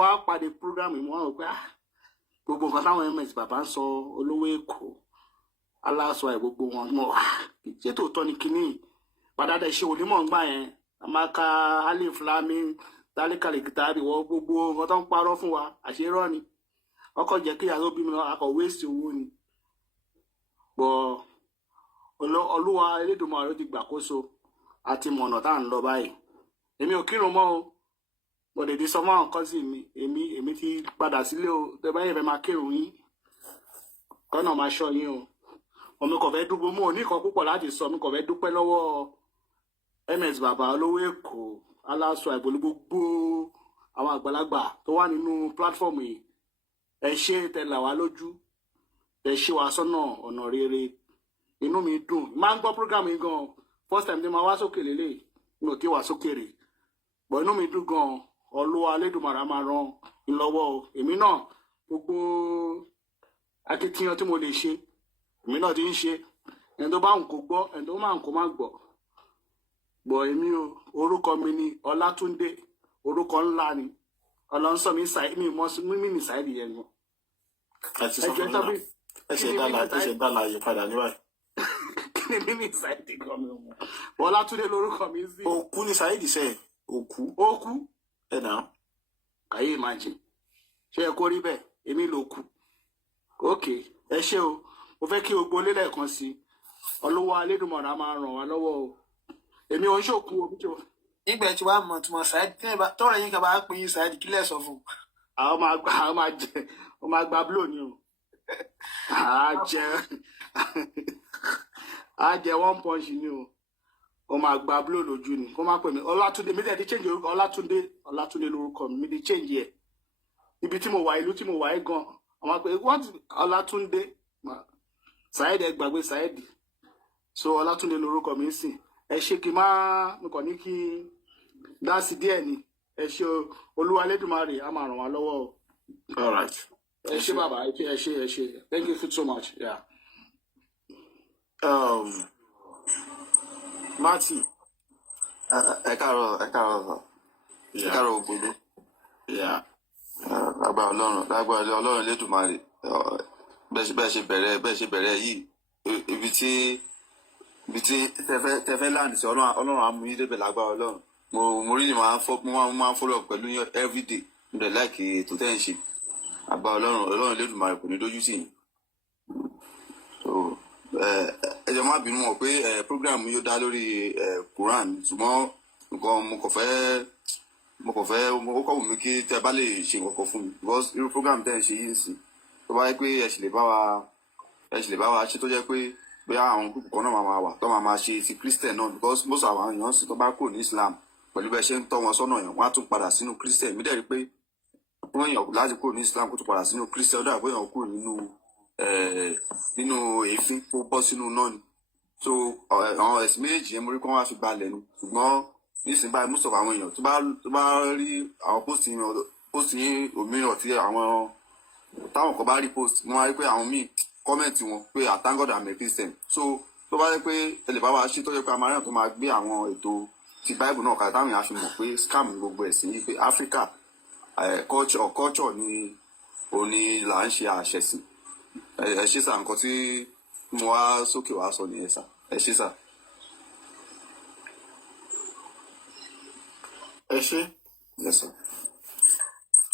wá pàdé program yìí, mo wá rò pé gbogbo nǹkan táwọn ms bàbá ń sọ olówó Èkó, aláṣọ ẹ̀ gbogbo wọn, mo wà ṣé tòótọ́ ni kinní. Padà dẹ̀ ṣe wòlímọ̀ ńgbà yẹn, amaka alif lami dalikali kitabi wọ gbogbo nǹkan tó ń parọ́ fún wa àṣírọ́ ni. Ọkọ̀ jẹ́ kí ìyàwó bí mi lọ akọ̀ wéèsì owó ni. Bọ̀ Olúwa Elédùmarè ti gbàkóso àti mọ̀nà tá à ń lọ báyìí. Èmi ò kírun mọ́ o, bọ̀dẹ̀ di sọmọ́ àwọn kan sí mi, èmi ti padà sílé o. Tẹ báyìí fẹ́ máa kírun yín, kọ́nà máa ṣọ́ yín o. Ọmọ kò fẹ́ dúpẹ́ mọ́ oníkan púpọ̀ láti sọ, mi kò fẹ́ dúpẹ́ lọ́wọ́ ms bàbá olówó Èkó, aláṣọ àìbòlú gbogbo àwọn àgbàlagbà tó wà nínú pílátífọ̀mù yìí. Ẹ ṣé tẹ́ là wá lójú, ẹ ṣe wá sọ́nà ọ̀nà rere. Inú mi dùn, máa ń gbọ́ prógrámù yìí gan. First time tí máa wá sókè lélẹ̀, mi ò tí wá sókè rè. Bọ̀ inú mi dùn gan, Olúwa Elédùmarè máa ràn mí lọ́wọ́ o. Èmi náà gbogbo akitiyan tí mo lè ṣe, èmi náà ti ń ṣe. Ẹni tó bá ń kó gbọ́, ẹni tó máa ń kó má gbọ́. Bọ̀ èmi o, orúkọ mi ni Ọlátúndé, orúkọ ńlá ni. Ọlọ́nsọ mi mi ní Saheed yẹn gan. Ẹ ti sọ fún mi náà. Ẹ ṣe dá láàyè padà ní báyìí. èmi ní Saheed kan mi ò mọ̀ Ọlátúndé lórúkọ mi sí. òkú ni Saheed sẹ òkú Òkú ẹ̀nà ayé máa jẹ ṣé ẹ kó rí bẹ́ẹ̀ èmi ló kú òkè ẹ ṣé o mo fẹ́ kí gbogbo lélẹ̀ kan sí Olúwa Elédùmarè máa ràn wá lọ́wọ́ o èmi ò ń ṣòkú omi tí o. nígbà tí wàá mọ̀ tí mo Saheed tọrọ yín kan bá pín in Saheed kílẹ̀ sọ fún un. àwọn máa gba blow ni o á jẹ 1 punch ni o ó máa gba blow lójú ni kó má pè mí Ọlátúndé mi dẹ̀ change orúkọ Ọlátúndé lórúkọ mi dẹ̀ change ẹ̀ ibi tí mo wà ìlú tí mo wà gan àwọn àpè what Ọlátúndé Saheed ẹ gbàgbé Saheed so Ọlátúndé lórúkọ mi sìn ẹ ṣe kí n má mo kàn ní kí dá sí díẹ̀ ni ẹ ṣe Olúwa Elédùmarè á máa ràn wá lọ́wọ́ o. All right. ẹ ṣe bàbá ẹ ṣe thank you so much. Yeah. Marty. Ẹ káàárọ̀ ògbóló. Lágbára Ọlọ́run Elédùmarè bẹ́ẹ̀ ṣe bẹ̀rẹ̀ yìí ibi tí tẹfẹ́ láǹdì sí Ọlọ́run á mú yín débẹ̀ lágbára Ọlọ́run. Mo rí ni máa ń follow up pẹ̀lú yín everyday mo dẹ̀ láìkì ètò tẹ́ ń ṣe àgbà Ọlọ́run Elédùmarè kò ní dójú sí yín. Ẹ jọ̀ọ́ má bínú mọ̀ pé program yóò dá lórí Quran ṣùgbọ́n nǹkan mo kọ̀ wù mí kí tẹ́ bá lè ṣe nǹkan fún mi because irú program tẹ́ ń ṣe yìí sí tó bá yẹ pé ẹ sì lè bá wa ṣe tó jẹ́ pé bóyá àwọn gúúpù kan náà máa wà tó máa ṣe ti Christian náà because most àwọn èèyàn sì tó bá kúrò ní Islam pẹ̀lú bẹ́ẹ̀ ṣe ń tọ́ wọn sọ́nà yẹn wọ́n á tún padà sínú Christian mi dẹ̀ rí pé wọ́n èèyàn láti kúrò ní Islam kó tún padà sínú Christian ó dà pé èèyàn kúrò nínú èéfín kó bọ́ sínú náà ni so àwọn ẹ̀sìn méjèèjì yẹn mo rí kí wọ́n wá fi balẹ̀ ni ṣùgbọ́n nísìnyí báyìí most of àwọn èèyàn tó bá rí àwọn post yín òmíràn tí àwọn táwọn kan bá rí post wọ́n á rí pé àwọn míì kọ́mẹ̀ntì wọn pé I thank God I'm a Christian so tó bá yẹ pé ẹ lè bá wa ṣe tó yẹ pé amaríyàn tó máa gbé àwọn ètò ti Bible náà kàtà táwọn èèyàn fi mọ̀ pé scam ní gbogbo ẹ̀sìn yìí pé Africa culture ni òní là ń ṣe àṣẹ̀sìn ẹ ṣe sà nǹkan tí mo wá sókè wá sọ nìyẹn sà ẹ ṣe sà. ẹ ṣe. Yes sir.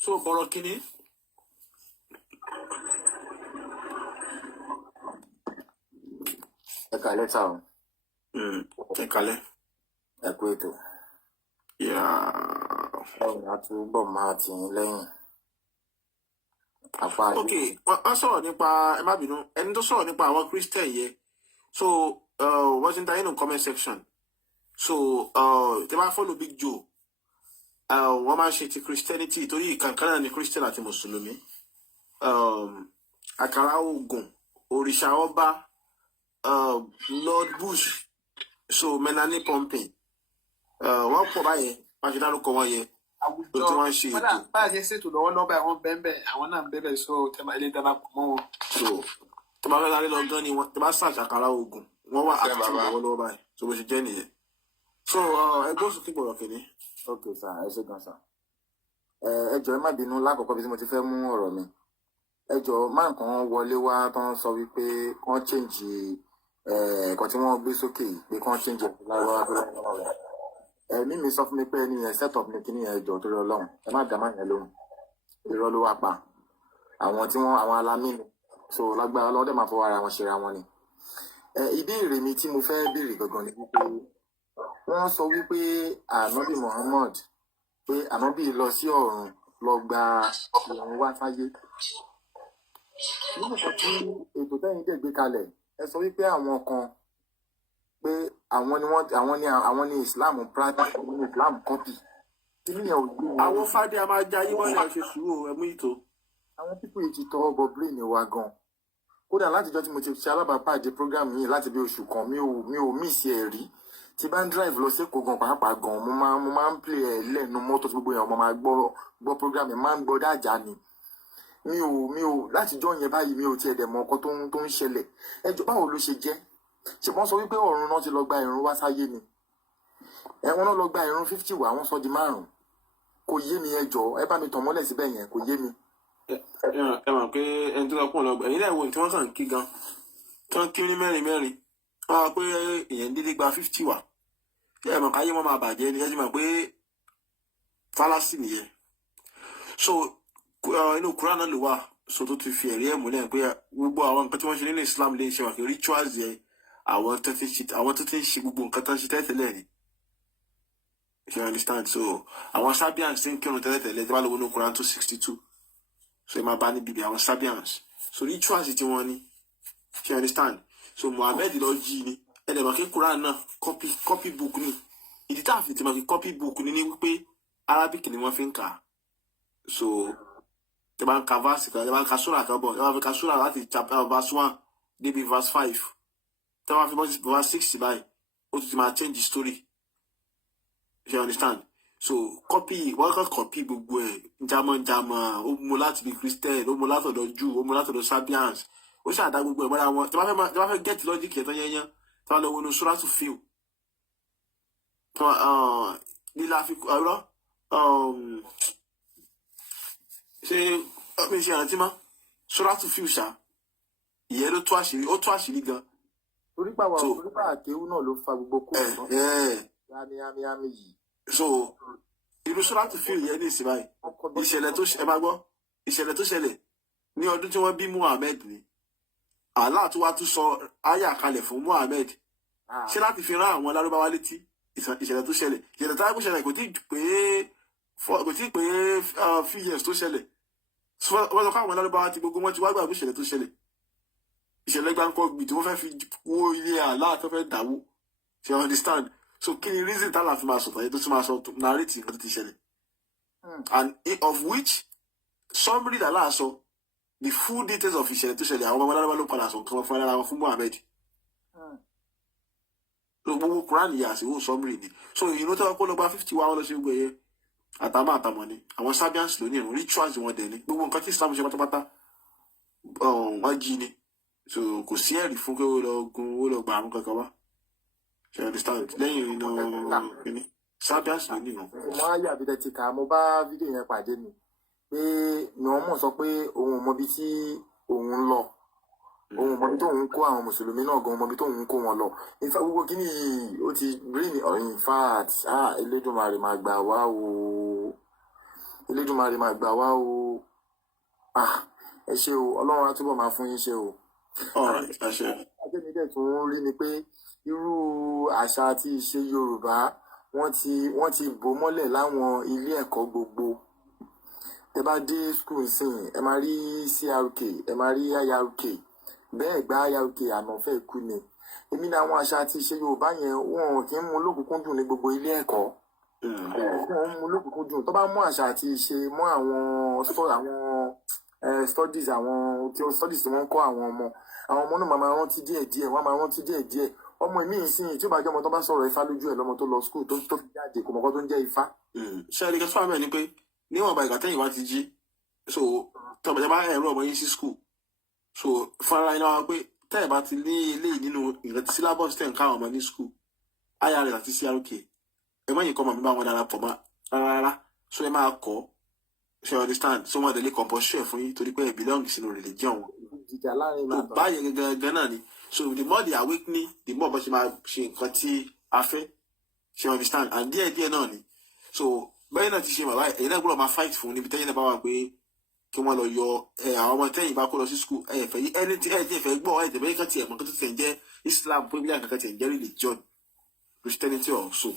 so bọ̀rọ̀ kínní. Ẹ kálẹ́ sà o. Ẹ kálẹ́. Ẹ kú ètò. Ẹ̀yin á túbọ̀ máa tì yín lẹ́yìn. ok wọ́n sọ̀rọ̀ nípa ẹ má bínú ẹni tó sọ̀rọ̀ nípa àwọn Christian yẹn so wọ́n ti ń da nínú comment section so tẹ́ bá follow Big Joe wọ́n máa ń ṣe ti Christianity torí ìkànkán náà ni Christian àti Mùsùlùmí àkàrà oògùn òrìṣà ọba Lord Bush so Melanie pumping wọ́n pọ̀ báyẹn wọ́n ṣe dárúkọ wọn yẹn àwùjọ bá a ṣe ṣètò lọ́wọ́ lọ́ba àwọn bẹ́ẹ̀ àwọn náà ń bẹ́ẹ̀ so tẹ́ máa ilé dára pọ̀ mọ́ wọn. so tẹ́ bá fẹ́ lárí lọ gan ni wọ́n tẹ́ bá ṣàṣàkàrà oògùn wọ́n wá àtúntò lọ́wọ́ báyìí so bó ṣe jẹ́ nìyẹn. so ẹgbẹ́ oṣù kígbọ̀rọ̀ kìíní. ok sir ẹ ṣe gan sir. ẹ jọ̀ọ́ ẹ má bínú lákòókò bí tí mo ti fẹ́ mú ọ̀rọ̀ mi. ẹ jọ̀ọ́ máa nǹkan wọlé wá tó ń sọ wípé wọ́n change ẹ̀ẹ̀kan tí wọ́n gbé sókè yìí pé kán change ẹ̀mí mi sọ fún mi pé ẹni yẹn set up ní kíní yẹn jọ torí Ọlọ́run ẹ má dá má yẹn lóhùn irọ́ ló wá pa àwọn alámì ni so lágbára Ọlọ́run dẹ̀ máa fọwọ́ ara wọn ṣera wọn ni. ìbéèrè mi tí mo fẹ́ béèrè gangan ni wípé wọ́n sọ wípé ànábì Muhammad pé ànábì lọ sí ọ̀run lọ gba ìrun wá sáyé nígbà tí ètò tẹ́yìn dẹ̀ gbé kalẹ̀ ẹ sọ wípé àwọn kan pé àwọn ni Islam practice ní Islam copy tí níyàn ò gbé wọn. àwọn fàdé a máa jẹ ayé wọn yẹn ṣe sùúrù ẹmú ìtò. àwọn pípọ̀ èjì tọwọ́ bọ brain wa gan kódà látijọ́ tí mo ti ṣe alábàápàdé program yìí láti bí oṣù kan mi ò miss ẹ̀ rí tí bá ń drive lọ sí Èkó gan pàápàá gan mo máa ń play ẹ̀ lẹ́nu mọ́tò tí gbogbo èèyàn mo máa gbọ́ program yẹn máa ń gbọ́ dájà ni mi ò látijọ́ yẹn báyìí mi ò tiẹ̀ dẹ̀ mọ ọkọ tó ń ṣẹlẹ̀ ẹjọ́ báwo ló ṣe jẹ́ ṣe wọ́n sọ wípé ọ̀run náà ti lọ gba ìrun wá sáyé ni ẹ̀wọ̀n náà lọ gba ìrun 50 wá wọ́n sọ di 5 kò yé mi ẹjọ́ ẹ bá mi tàn mọ́lẹ̀ síbẹ̀ yẹn kò yé mi. ẹ mọ̀ pé ẹni tó lọ pọ̀ lọ gbà ẹ̀yin náà wo tí wọ́n kàn ń kí gan tí wọ́n kí ní mẹ́rin pé èèyàn dédé gba 50 wà ṣé ẹ mọ̀ káyé wọn máa bàjẹ́ ni ẹ ti mọ̀ pé fálásì nìyẹn. So inú Quran náà ló wà so tó ti fi ẹ̀rí ẹ̀ múlẹ̀ pé gbogbo àwọn nǹkan tí wọ́n ṣe nínú Islam lè ṣe wà kí rituals yẹn àwọn tó ti ń ṣe gbogbo nǹkan tó ń ṣe tẹ́tẹ́lẹ̀ ni. You understand? So àwọn Sabians ti ń kírun tẹ́tẹ́lẹ̀ tí wọ́n lọ wọnú Quran 262 so ẹ máa bá níbi àwọn Sabians so rituals tí wọ́n ní. You understand? So Muhammad lọ jí ni ẹ̀dẹ̀ mọ̀ kí Quran náà copy book ni ìdí tá a fi ti mọ̀ kí copy book ni wípé Arabic ni wọ́n fi ń kà á. So tẹ́ bá ń ka verse kan tẹ́ bá ń ka sura kan bọ̀ tẹ́ bá fi ka sura láti chapter verse 1 débi verse 5 tẹ́ bá fi bọ́ sí verse 6 báyìí ó tún ti máa change the story. You understand? So wọ́n kàn copy gbogbo ẹ̀ jámọ́ ó mú láti bí Christian ó mú látọ̀dọ̀ Jew ó mú látọ̀dọ̀ Sabians ó ṣàdá gbogbo ẹ̀ mọ́ra wọn tẹ́ bá fẹ́ get logic ẹ̀ tán yẹn tẹ́ bá lọ wọnú sura to feel nílá fi ọ̀rọ̀ ṣe mi ṣe àrántí mọ́ sura to feel ṣá ìyẹn ló tó àṣírí gan. orípa àkéwú náà ló fa gbogbo kó yámi yìí. So irú sura to feel yẹn ní ìsìn báyìí ìṣẹ̀lẹ̀ tó ṣẹlẹ̀ ní ọdún tí wọ́n bí Muhammad ni Allah tó wá tún sọ àyà kalẹ̀ fún Muhammad ṣé láti fi rán àwọn Lárúbáwá létí ìṣẹ̀lẹ̀ tó ṣẹlẹ̀ ìṣẹ̀lẹ̀ tó ṣẹlẹ̀ kò tí pé few years tó ṣẹlẹ̀ wọ́n sọ fún àwọn Lárúbáwá tí gbogbo wọn ti wá gbàgbé ìṣẹ̀lẹ̀ tó ṣẹlẹ̀ ìṣẹ̀lẹ̀ gbáǹkọ́ gbì tí wọ́n fẹ́ fi wó ilé Allah tó fẹ́ dàwó ṣe understand so kí ni reason tá la fi máa sọ̀tọ̀ yẹn tó tún máa sọ narrate nǹkan tó ti ṣẹlẹ̀ and of which summary that la sọ the full details of ìṣẹ̀lẹ̀ tó ṣẹlẹ̀ àwọn ọmọ Lárúbáwá ló padà sọ nǹkan fún ara wọn fún Muhammad gbogbo Quran yìí àṣìwò summary ni so ìró tó kó lọ gba 50 wa wọn lọ sí gbogbo ẹyẹ àtàmọ́ ni àwọn Sabians lónìí ìrún rituals wọn dẹ̀ ni gbogbo nǹkan tí Islam ṣe pátápátá wọ́n jí ni so kò sí ẹ̀rí fún pé ó lọ gba àrùn kankan wá ṣe understand lẹ́yìn iná kíní Sabians lónìí ìrún. mo á yà bí tẹ ti kà mo bá fídíò yẹn pàdé ni pé ni wọ́n mọ̀ sọ pé òun ò mọbi tí òun ń lọ òun mọbi tó ń kó àwọn mùsùlùmí náà gan mọbi tó ń kó wọn lọ ìfà gbogbo kíní yìí ó ti rí ní in fact Elédùmarè máa gbà wá o Elédùmarè máa gbà wá o ẹ ṣé o Ọlọ́run á túbọ̀ máa fún yín ṣe o. ajẹ́mi dẹ̀ tún rí ni pé irú àṣà àti ìṣe Yorùbá wọ́n ti bò mọ́lẹ̀ láwọn ilé ẹ̀kọ́ gbogbo tẹ bá dé school sìn ẹ máa rí CRK ẹ máa rí IRK bẹ́ẹ̀ gba IRK ànàfẹ́ kú ni èmi ní àwọn àṣà àti ìṣe Yorùbá yẹn wọn kì í mú lókùnkúndùn ní gbogbo ilé ẹ̀kọ́ wọn mú lókùnkúndùn tó bá mú àṣà àti ìṣe mọ́ àwọn studies tí wọ́n kọ́ àwọn ọmọ náà máa rántí díẹ̀díẹ̀ wọ́n máa rántí díẹ̀díẹ̀ ọmọ mi ìsìn tí ó bá jẹ́ ọmọ tó bá sọ̀rọ̀ Ifá lójú ẹ̀ lọ́mọ tó lọ school tó fi jáde kò mọ̀kọ́ tó ń jẹ́ Ifá. ṣé ẹni kẹsàn-án àmì ẹ̀ ni pé níwọ̀nba ìgbà tẹ́yìn wá ti jí so tọ́bọ̀tẹ́ bá ẹ̀rọ ọmọ yín sí school so fúnra iná wa pé tẹ́yìn bá ti ní ilé nínú ìrètí syllabus tẹ̀ ń ká ọmọ ní school IRL àti CRK ẹ má yìí kọ́ ọmọ mi bá wọn darapọ̀ mọ́ rárá so ẹ máa kọ́ ṣe understand so wọn tẹ̀lé compulsory fún yín torí pé ẹ belong sínú religion wọn tó báyìí gangan náà ni so the more they awakening the more bó ṣe máa ṣe nǹkan tí a fẹ́ ṣe understand and díẹ̀díẹ̀ náà ni so bẹ́ẹ̀ náà ti ṣe màbá ẹ̀yin náà gbọ́dọ̀ máa fight fún níbi tẹ́yìn náà bá wà pé kí wọ́n lọ yọ àwọn ọmọ tẹ́yìn bá kó lọ sí school ẹ̀fẹ̀ yìí ẹni tí ẹ̀jẹ̀ fẹ́ gbọ́ ẹ̀jẹ̀ bẹ́ẹ̀ kan tiẹ̀ mọ̀ kó tó tiẹ̀ ń jẹ́ Islam pé bí àkàkà tiẹ̀ ń jẹ́ religion Christianity also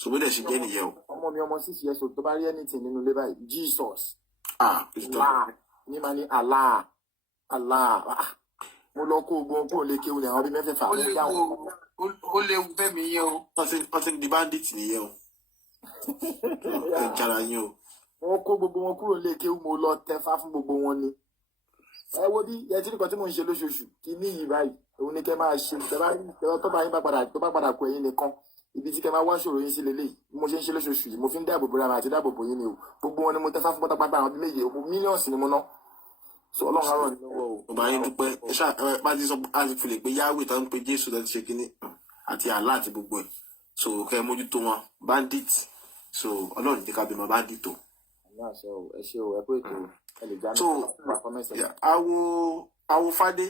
so bó dẹ̀ ṣe jẹ́ nìyẹn o. ọmọ mi ọmọ 6 years old tó bá rí anything nínú ilé báyìí Jesus ní ma ní Allah mo lọ kó ogun kó lè kéwù ní àwọn bí mẹ́fẹ̀ẹ̀fà ó léwu bẹ́ẹ̀ mi yẹn o. wọ́n ti di bandit nìyẹn o ẹ jara yín o. wọ́n kó gbogbo wọn kúrò lè kéwù mo lọ tẹfá fún gbogbo wọn ni. ẹ wo bí yẹtí nìkan tí mò ń ṣe lóṣooṣù kí ní yìí báyìí òun ni kẹ́ máa ṣe tó bá yín bá padà kó ẹ̀yin nìkan ibi tí kẹ́ máa wá ṣòro yín sí lélẹ́yìí bí mo ṣe ń ṣe lóṣooṣù yìí mo fi ń dáàbò bo ara àti dáàbò bo yín ni o gbogbo wọn ni mo tẹfá fún pátápátá àwọn bí méje mílíọ̀nù ni mo ná so Ọlọ́run á ràn mí lọ́wọ́ o. ọba yín dúpẹ́ ẹ ṣáà bá ti sọ láti fi lè pe Yahweh tó ń pe Jésù tó ti ṣe kínní àti Allah àti gbogbo ẹ̀ so kẹ́ ẹ mójútó wọn bandit so Ọlọ́run jẹ́ ká bí wọn bandit o. ẹ ṣe o ẹ pé ètò ẹ lè já mi so awo Fádé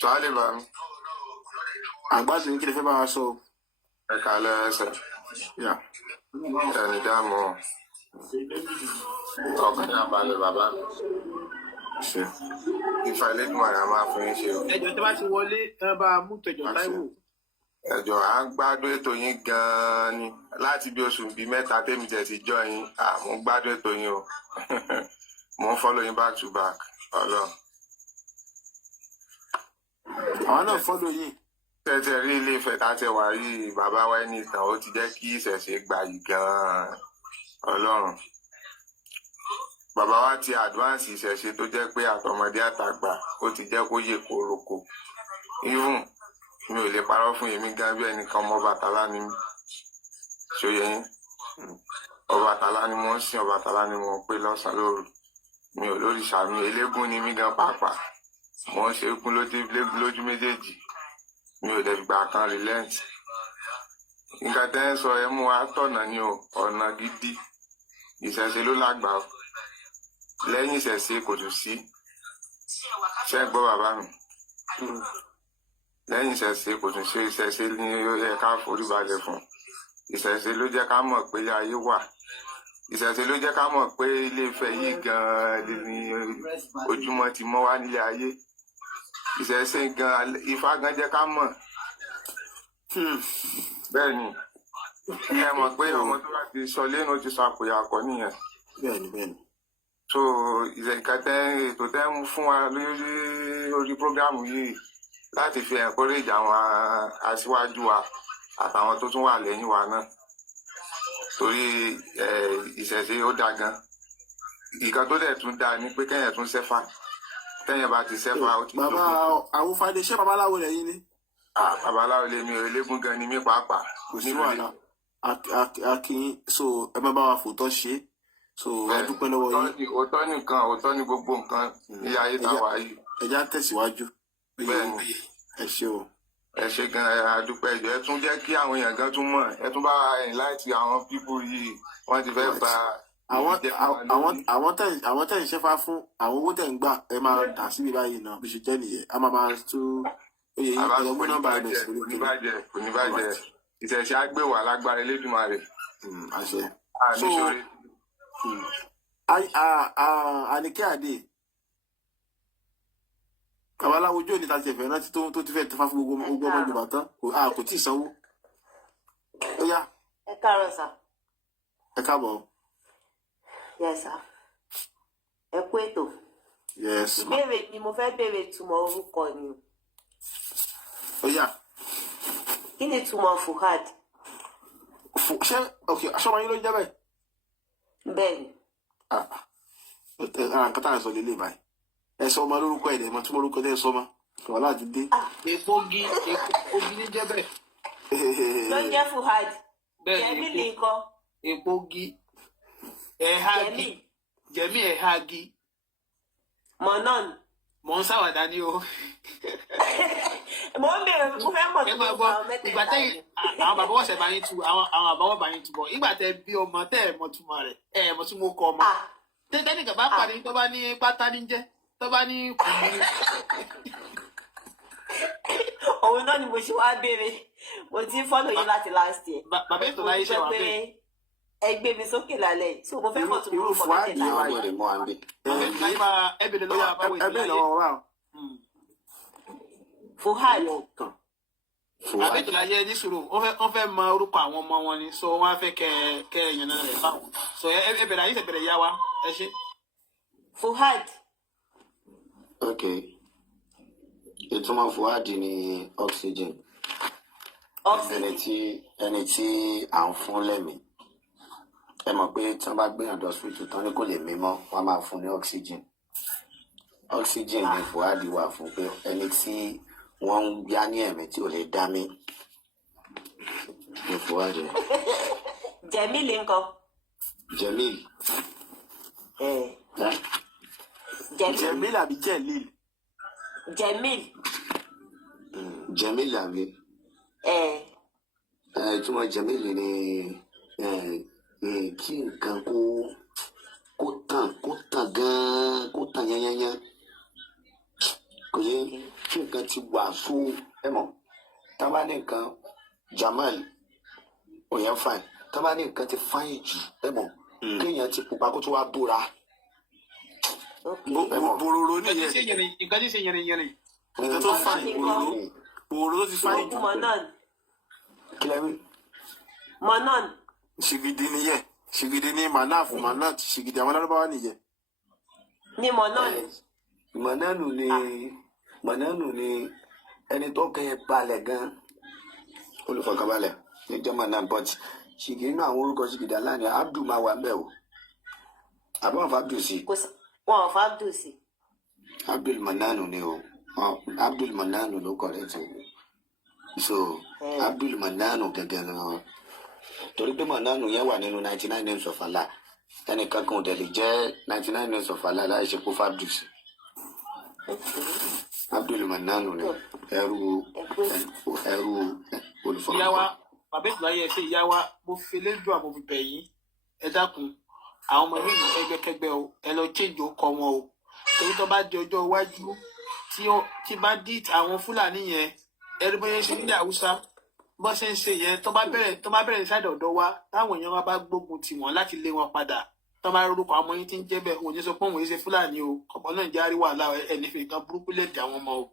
Charlie bá mi. Àgbàdo ní kí lè fẹ́ bá wa sọ. Ẹ kálẹ́ ẹsẹ̀. Ẹni dáàmú ọkàn náà balẹ̀ bàbá mi. Ìfà Elédùn àrà máa fún yín ṣe o. Ẹjọ́ tí wọ́n ti wọlé ẹ bá mú tẹ̀jọ́ Táíwò. Ẹjọ́ à ń gbádùn ètò yín gan-an ni láti bí oṣù bíi mẹ́ta tèmi tẹ̀ sí jọ yín. Mo ń gbádùn ètò yín o. Mo ń follow yín back to back. Ọlọ́run. Àwọn náà fọ́lọ̀ yìí. Tẹ́tẹ́ rí ilé ìfẹ́ tá a tẹ wá rí bàbá wa ní ìtàn ó ti jẹ́ kí ìṣẹ̀ṣe gbayì gan-an. Ọlọ́run. Bàbá wa ti advance ìṣẹ̀ṣe tó jẹ́ pé àtọmọdé àtàgbà ó ti jẹ́ kó yè kóroko. Even mi ò lè parọ́ fún èmi gan bí ẹnìkan ọmọ Ọbàtálá ni mí. Ṣòye yín. Ọbàtálá ni mo ń sìn, Ọbàtálá ni mo ń pè lọ́sàn-án lóru. Mi ò lórìṣà mi, eléégún ni mí gan pàápàá. Mo ń ṣe eégún lójú méjèèjì. Mi ò dẹ̀ gbà kan relent. Nǹkan tẹ́ ń sọ ẹ mú wa tọ̀nà ni o, ọ̀nà gidi. Ìṣẹ̀ṣe ló lágbà o. Lẹ́yìn ìṣẹ̀ṣe kò tún sí. Ṣé ẹ gbọ́ bàbá mi? Lẹ́yìn ìṣẹ̀ṣe kò tún ṣe ìṣẹ̀ṣe ní ó yẹ ká forí balẹ̀ fún. Ìṣẹ̀ṣe ló jẹ́ ká mọ̀ pé ilé ayé wà. Ìṣẹ̀ṣe ló jẹ́ ká mọ̀ pé ilé Ifẹ̀ yìí gan-an ni ojúmọ́ ti mọ́ wá nílé ayé. Ìṣẹ̀ṣe gan Ifá gan jẹ́ ká mọ̀. Bẹ́ẹ̀ ni ẹ mọ̀ pé ọmọ tó bá ti sọ lẹ́nu ti sọ àpòyàkọ nìyẹn. Bẹ́ẹ̀ni. So ètò tẹ́ ń fún wa lórí prógrámù yìí láti fi encourage àwọn aṣíwájú wa àtàwọn tó tún wà lẹ́yìn wa náà. Torí ìṣẹ̀ṣe ó dáa gan. Ìkan tó dẹ̀ tún dáa ni pé kẹ́yìn tún ṣẹ́fà. Tẹ́yìn bá ti ṣẹ́fà ó ti tó. Bàbá àwọn fàdé ṣé babaláwo lẹ́yìn ni? Babaláwo lè mi ò eléégún gan ni mí pàápàá. Kò sí wàhálà. Akin so ẹ má bá wa fòótọ́ ṣe. So a dúpẹ́ lọ́wọ́ yín. Òótọ́ nìkan, òótọ́ ní gbogbo nǹkan ní ayé táwa yìí. Ẹ já tẹ̀síwájú. Bẹ́ẹ̀ni. Ẹ ṣé o. Ẹ ṣé gan adúpẹ́ ìjọ ẹ tún jẹ́ kí àwọn èèyàn gan tún mọ̀ ẹ tún bá láti àwọn pípù yìí wọ́n ti fẹ́ ba. Àwọn tẹ̀ ń ṣẹ́fà fún àwọn owó tẹ̀ ń gbà ẹ máa dà síbi báyìí náà bí ṣe jẹ́ nìyẹn a máa tú oyè yín ẹ̀yọ́ mú nọ́mbà ẹ̀ bẹ̀rẹ̀ sí lórí kìnnìkan. Kò ní bàjẹ́ ìṣẹ̀ṣe á gbé wà lágbára Elédùmarè. Àṣẹ. Nítorí. Àníkẹ́ Adé babaláwo ojú òní ta ti ẹ̀fẹ̀ rántí tó ti fẹ́ tẹ́fà fún gbogbo ọmọ Yorùbá tán kò tí ì sanwó. Ó yá. Ẹ káàárọ̀ sà. Ẹ káàbọ̀. Yes sà. Ẹ kú ètò. Yes ma. Ìbéèrè ni mo fẹ́ béèrè ìtumọ̀ orúkọ ni. Ó yá. Kí ni ìtumọ̀ Fuhad? Ṣé aṣọ ọmọ yín ló ń jẹ́ bẹ́ẹ̀? Bẹ́ẹ̀ni. Nǹkan tá à ń sọ lélẹ̀ báyìí. Ẹ sọ ọmọ lórúkọ ẹ̀dẹ̀ mọ́ tí mo lórúkọ tẹ́ ẹ sọ ma. Wà láti dé. Èpògi ní jẹ́ bẹ́ẹ̀. Ló ń jẹ́ Fuhad. Jẹ̀mí ni nǹkan. Èpògi ẹ̀hági. Jẹ̀mí ẹ̀hági. Mọ̀nán. Mò ń ṣàwàdà ní o. Mo ń bèrè mo fẹ́ mọ̀ tó máa gbọ́ ìgbà tẹ́yìn àwọn bàbá wọ̀ṣẹ̀ bá yín tu àwọn àbáwọ̀ bá yín tu bọ̀ ìgbà tẹ́ bí ọmọ tẹ́ ẹ̀ mọ̀ túmọ̀ rẹ̀ ẹ̀ mọ̀ tí mo kọ ọmọ. Tẹ́tẹ́ nìkan bá pàdé tó bá ní pátá ní jẹ́ tó bá ní kùnú. Òun náà ni mo ṣe wá béèrè mo ti fọ́lọ̀ yín láti last year. Bàbá ètò láyé ṣe wà bẹ́ẹ̀. Ẹ gbé mi sókè lálẹ́ yìí so mo fẹ́ mọ̀ tó mo kọ mẹ́tẹ̀ẹ̀ta. Ẹ bèrè lọ́wọ́ àbáwọ̀ ètò láyé. Fuhad. Àbẹ̀tò láyé ní sùúrù wọ́n fẹ́ mọ orúkọ àwọn ọmọ wọn ni so wọ́n á fẹ́ kẹ́ ẹ̀yàn náà rẹ̀ báwọn so ẹ bẹ̀rẹ̀ ayé tẹ̀bẹ̀rẹ̀ yá wa ẹ ṣe. Fuhad. Ok. Ìtumọ̀ Fuhad ni oxygen. Ẹni tí à ń fún lẹ́mìí. Ẹ mọ̀ pé tí wọ́n bá gbìyànjú hospital tán ní kò lè mímọ́ wọ́n máa fún ní oxygen. Oxygen ni Fuhad wà fún pé ẹni tí wọ́n ń gbá ní ẹ̀mí tí ò lè dá mí ní Fuhad. Jẹ̀mílì ńkọ́? Jẹ̀míl. Jẹ̀míl àbí Jẹ̀líl? Jẹ̀míl. Jẹ̀míl àbí? Ìtumọ̀ Jẹ̀míl ni kí nǹkan kó tàn gan-an kó tàn yányányá kò yẹ nǹkan Jamal òyìn fine tó bá ní nǹkan ti fine jù ẹ mọ̀ kéèyàn ti pupa kó tó wá búra. Bòròrò nìyẹn. nǹkan tí ṣe yẹn nǹkan tó fine bòròrò tó ti fine jù. kílẹ̀ wí. Manan. Ṣìgìdì nìyẹn ṣìgìdì ní manaf manat ṣìgìdì àwọn alárúbáwá nìyẹn. Ní Manan. Mananu ni ẹni tó kẹ́ ẹ balẹ̀ gan olùfọkànbalẹ̀ ní german náà but ṣìgìdì náà àwọn orúkọ ṣìgìdì aláàní Abdul máa wà mbẹ́ o àbọ̀ fà Abdul sí. Wọn ò fà Abdul sí. Abdul Mananu ni o Abdul Mananu ló correct o so Abdul Mananu gẹ́gẹ́ lọ torí pé Mananu yẹn wà nínú 99 names of Allah ẹnìkan kan ò dẹ̀ lè jẹ́ 99 names of Allah láì ṣe kó fà Abdul sí. Abdul Mananu ni ẹrú olùfọwọ́sọ. ìyá wa bàbá ìgbà yẹn ṣe ìyá wa mo fi lẹ́jọ́ àmọ́ fi bẹ̀ yín ẹ dákun àwọn ọmọ mi ní ẹgbẹ́kẹgbẹ́ o ẹ lọ change ó kọ wọn o torí tó bá di ọjọ́ iwájú tí bá dí àwọn Fúlàní yẹn ẹrí bóyá ṣe nílẹ̀ Haúsá bó ṣe ń ṣe yẹn tó bá bẹ̀rẹ̀ ṣáàdì ọ̀dọ́ wa táwọn èèyàn wa bá gbógun tì wọ́n láti lé wọn padà tó bá rúkọ àwọn yín tí ń jẹ́ bẹ́ẹ̀ òun ní sọ pé òun yìí ṣe Fúlàní o ọmọ náà járí wàhálà ẹni fi nǹkan burúkú lè dà wọn mọ́ o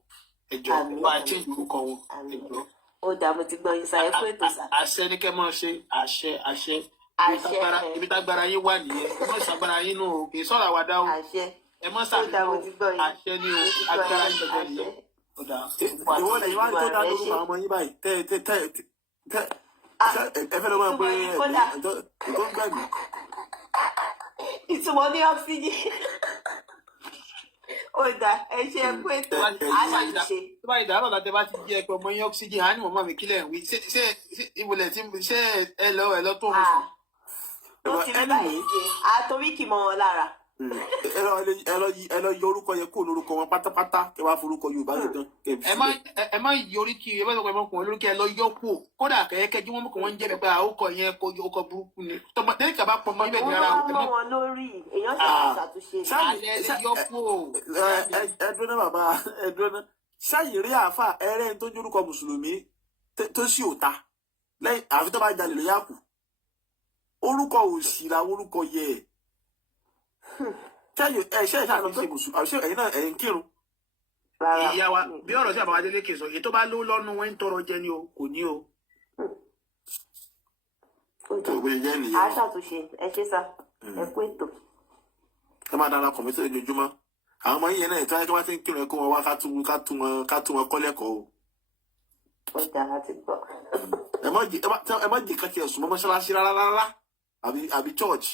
ẹjọ́ bá a change orúkọ wọn ẹjọ́. Ó dà mo ti gbọ́ yín sáyé fún ètò sá. Àṣẹ ní kẹ́ mọ́ ṣe àṣẹ ibi tágbára yín wà nìyẹn ẹ mọ́ ìṣàgbára yín nù o kì í sọ̀rọ̀ àwàdà o ẹ mọ́ ṣàfihàn àṣẹ ní o agbára yín gbẹgbẹ nìyẹn. ìwọ lẹ́yìn wá tó dá lórúkọ àwọn ọmọ yín báyìí ẹ fẹ́ lọ máa pé tó ń gbàgbé. Ìtumọ̀ ní ọ́ksíjì. Ó dà ẹ ṣe ẹ pé ètò àṣàṣe. Tó bá ìdárò láti bá ti jẹ́ pé ọmọ yín ọ́ksíjì á ní mọ̀mọ́ mi kílẹ̀ ń wí ṣé ìwòlẹ̀ tí ṣé ẹ lọ tó ń sùn. Tó ti rí báyìí ṣe àtòrí kì mọ́ wọn lára. ẹ lọ yọ orúkọ yẹn kó lórúkọ wọn pátápátá kẹ wá forúkọ Yorùbá yẹn tán. ẹ má yọrí kí ẹ bá sọ pé ẹ má kún wọn lórí kí ẹ lọ yọ kú kódà kẹyẹkẹ jí wọn mú kí wọn jẹ pé àwòkọ yẹn kó ọkọ burúkú ni tọmọdé kaba pọmọ ibẹ ní ara wọn mọ wọn lórí èèyàn sì ṣàtúnṣe. alẹ́ yọ kú o. ẹ dúró náà bàbá ẹ dúró náà ṣáàyè rí àáfà ẹrẹ tó ń orúkọ mùsùlùmí tó sì ò ta lẹ́yìn àfi tó bá jalè ló yà kù orúkọ òsì làwọn orúkọ yẹ ṣe ìṣàlọ́ ṣe mùsùlùmí àṣẹ ẹ̀yin náà ẹ̀yin kírun. ìyá wa bí ọ̀rọ̀ sí àbáwá délé kè sọ èyí tó bá lówó lọ́nu wọn ń tọrọ jẹ ni o kò ní o. a ṣàtúnṣe ẹ ṣe sá ẹ kú ètò. ẹ máa dára kọ̀mẹ́tì lójoojúmọ́ àwọn ọmọ yìnyín náà ìtọ́ ẹjọ́ wá ti ń kírun ẹ kó wọn wá ká tún wọn kọ́ lẹ́kọ̀ọ́ o. ó jà láti gbọ́. ẹ má jẹ́ kákẹ́ ẹ̀sùn mọ́ mọ́ṣáláṣí rárá àbí church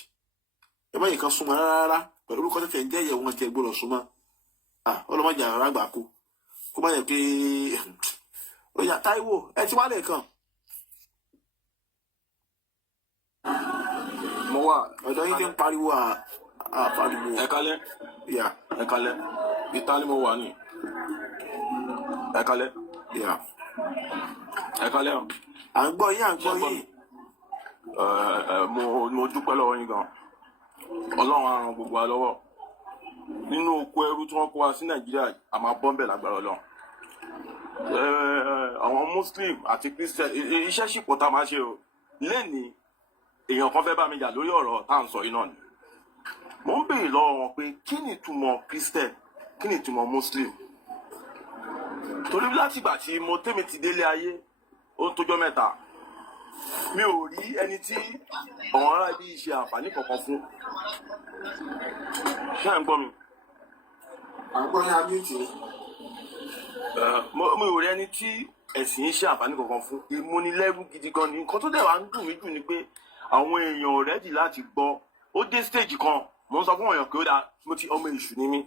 ẹ má yẹ kan súnmọ́ rárá pẹ̀lú orúkọ tẹ̀tẹ̀ ń jẹ́ ìyẹ̀wò wọn ti ẹgbẹ́ lọ súnmọ́ ọlọ́mọdé àrà àgbà kó má yẹ pé ó yà Táíwò ẹ ti wálé kan. mo wà ọ̀dọ̀ yín ti ń pariwo àpariwo. ẹ kálẹ́ ẹ kálẹ́ ìta ni mo wà ní ẹ kálẹ́ ẹ kálẹ́ o. à ń gbọ́ yín. mo dúpẹ́ lọ́wọ́ yín gan Ọlọ́run á ràn gbogbo wa lọ́wọ́ nínú oko ẹrú tí wọ́n kó wa sí Nàìjíríà a máa bọ́ ń bẹ̀ lágbára Ọlọ́run. Àwọn Muslim àti Christian iṣẹ́ ṣìpọ̀ tá a máa ṣe o lẹ́nìí èèyàn kan fẹ́ bá mi jà lórí ọ̀rọ̀ tá à ń sọ yìí náà ni mo ń béèrè lọ́wọ́ wọn pé kí ni ìtumọ̀ Christian kí ni ìtumọ̀ Muslim torí látìgbà tí mo tẹ́mi ti délé ayé ó ń tójọ́ mẹ́ta mi ò rí ẹni tí ọ̀hún ará ibi ṣe àǹfààní kankan fún ṣé à ń gbọ́ mi. à ń gbọ́ ní abíyèsí. mi ò rí ẹni tí ẹ̀sìn ṣe àǹfààní kankan fún ìmúnilẹ́rú gidi gan ni nǹkan tó dẹ̀ wá ń dùn mí jù ni pé àwọn èèyàn rẹ́dì láti gbọ́ ó dé stage kan mo ń sọ fún èèyàn pé ó dáa mo ti ọmọ èṣù ni mí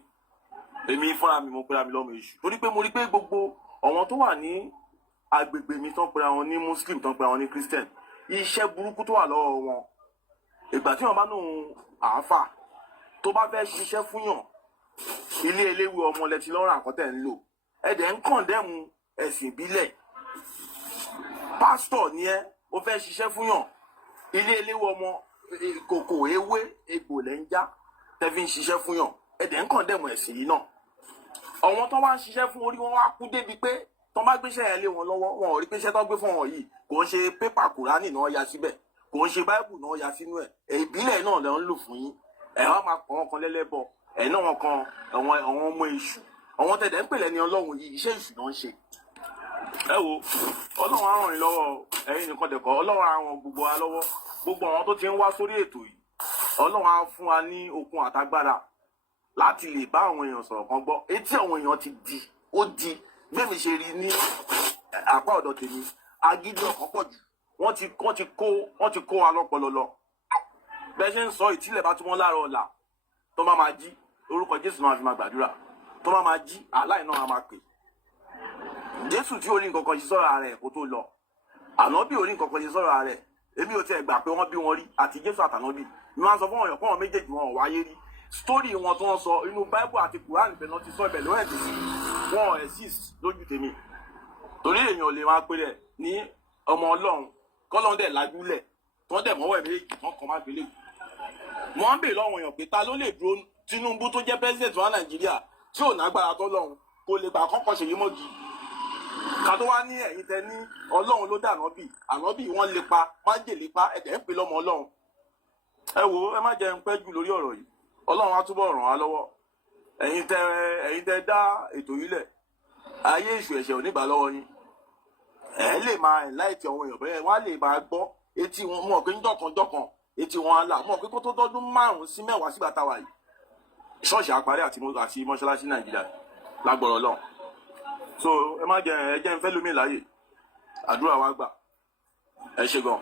èmi fúnra mi mo pera mi lọ́mọ èṣù torí pé mo rí pé gbogbo àwọn tó wà ní agbègbè mi tán pera wọn ní Muslim tán pera wọn ní Christian iṣẹ́ burúkú tó wà lọ́wọ́ wọn ìgbà tí wọ́n bá nù àáfà tó bá fẹ́ ṣiṣẹ́ fúnyàn ilé eléwu ọmọ lẹ́tí lọ́rùn àkọ́tẹ̀ ń lò ẹ̀dẹ̀ ń kọ̀ndẹ́mu ẹ̀sìn ìbílẹ̀ pásítọ̀ ni ẹ́ ó fẹ́ ṣiṣẹ́ fúnyàn ilé eléwu ọmọ kòkò ewé egbò lẹ́ ń já tẹ́fí ń ṣiṣẹ́ fúnyàn ẹ̀dẹ̀ ń kọ̀ndẹ́mu ẹ̀sìn yìí náà àwọn tó wá ń ṣiṣẹ́ fún orí wọn wá kú débi pé tó bá gbéṣẹ́ yẹn lé wọn lọ́wọ́ wọn ò rí pé iṣẹ́ tó gbé fún wọn yìí kò ń ṣe pépà kùránì náà ya síbẹ̀ kò ń ṣe báìbù náà ya sínú ẹ̀ ìbílẹ̀ náà lẹ́ ń lò fún yín ẹ̀ wá máa pọ̀ wọn kan lẹ́lẹ́bọ ẹ̀ náà wọn kan àwọn ọmọ èṣù àwọn tẹ̀dẹ̀ ń pèlẹ́ ní ọlọ́run yìí iṣẹ́ èṣù náà ń ṣe. ẹ wo ọlọ́run á ràn yín lọ́wọ́ ẹ̀yin nìkan dẹ̀kọ́ ọlọ́run á ràn gbogbo wa lọ́wọ́ gbogbo àwọn tó ti ń wá sórí ètò yìí ọlọ́run á fún wa ní okun àtagbára láti lè bá àwọn èèyàn sọ̀rọ̀ kan gbọ́ etí àwọn èèyàn ti di ó di gbẹ̀mí ṣe rí ní àpá ọ̀dọ̀ tèmi agídí ọ̀kan pọ̀ jù wọ́n ti kó wa lọ́pọlọlọ bẹ́ẹ̀ ṣe ń sọ ìtílẹ̀ bá túmọ̀ láàárọ̀ ọ̀la tó bá máa jí orúkọ Jésù náà fi máa gbàdúrà tó bá máa jí aláì náà máa pè Jésù tí orí nǹkan kan ṣe sọ̀rọ̀ ara ẹ̀ kó tó lọ ànábì orí nǹkan kan ṣe sọ̀rọ̀ ara ẹ̀ èmi ò tiẹ̀ gbà pé wọ́n bí wọn rí àti Jésù àtànábì mi máa ń sọ fún ọ̀yàn fún àwọn méjèèjì wọn ò wáyé rí sítórì wọn tí wọ́n sọ inú báíbù àti kùránì bẹ̀rẹ̀ náà ti sọ ibẹ̀ lọ́wọ́ ẹ̀ sí wọn ò exist lójú tèmi torí èèyàn ò lè máa pè rẹ̀ ní ọmọ ọlọ́run kọ́lọ́n dẹ̀ lágúnlẹ̀ tó dẹ̀ mọ́wọ́ ẹ̀ méjì tán kan má gbélé mo ń bèèrè lọ́wọ́ èèyàn pé ta ló lè dúró Tinubu tó jẹ́ president wa Nàìjíríà tí ò nágbára tó lọ́run kò lè gbà kọ́kọ́ ṣèyí mọ́gì ká tó wá ní ẹ̀yin tẹ ní ọlọ́run ló dà ànábì wọ́n lè pa májèlé pa ẹ̀dẹ̀ ń pè lọ́mọ ọlọ́run ẹ wò ẹ má jẹ́ ń pẹ́ jù lórí ọ̀rọ̀ yìí ọlọ́run á túbọ̀ ràn wá lọ́wọ́ ẹ̀yin tẹ dá ètò yìí lẹ̀ ayé èṣù ẹ̀ṣẹ̀ ò ní gbà lọ́wọ́ yín ẹ lè máa láìtì àwọn èèyàn bẹ́ẹ̀ wọ́n á lè máa gbọ́ etí wọn mọ̀ pé jọ̀kan etí wọn á là mọ̀ pé kó tó tọ́dún 5 sí 10 sígbà táwa yìí ṣọ́ọ̀ṣì àparí àti mọ́ṣáláṣí Nàìjíríà lágbọ̀rọ̀ lọ́hùn so ẹ má jẹ ẹ jẹ́ ń fẹ́ lómi láàyè àdúrà wa gbà ẹ ṣe gan.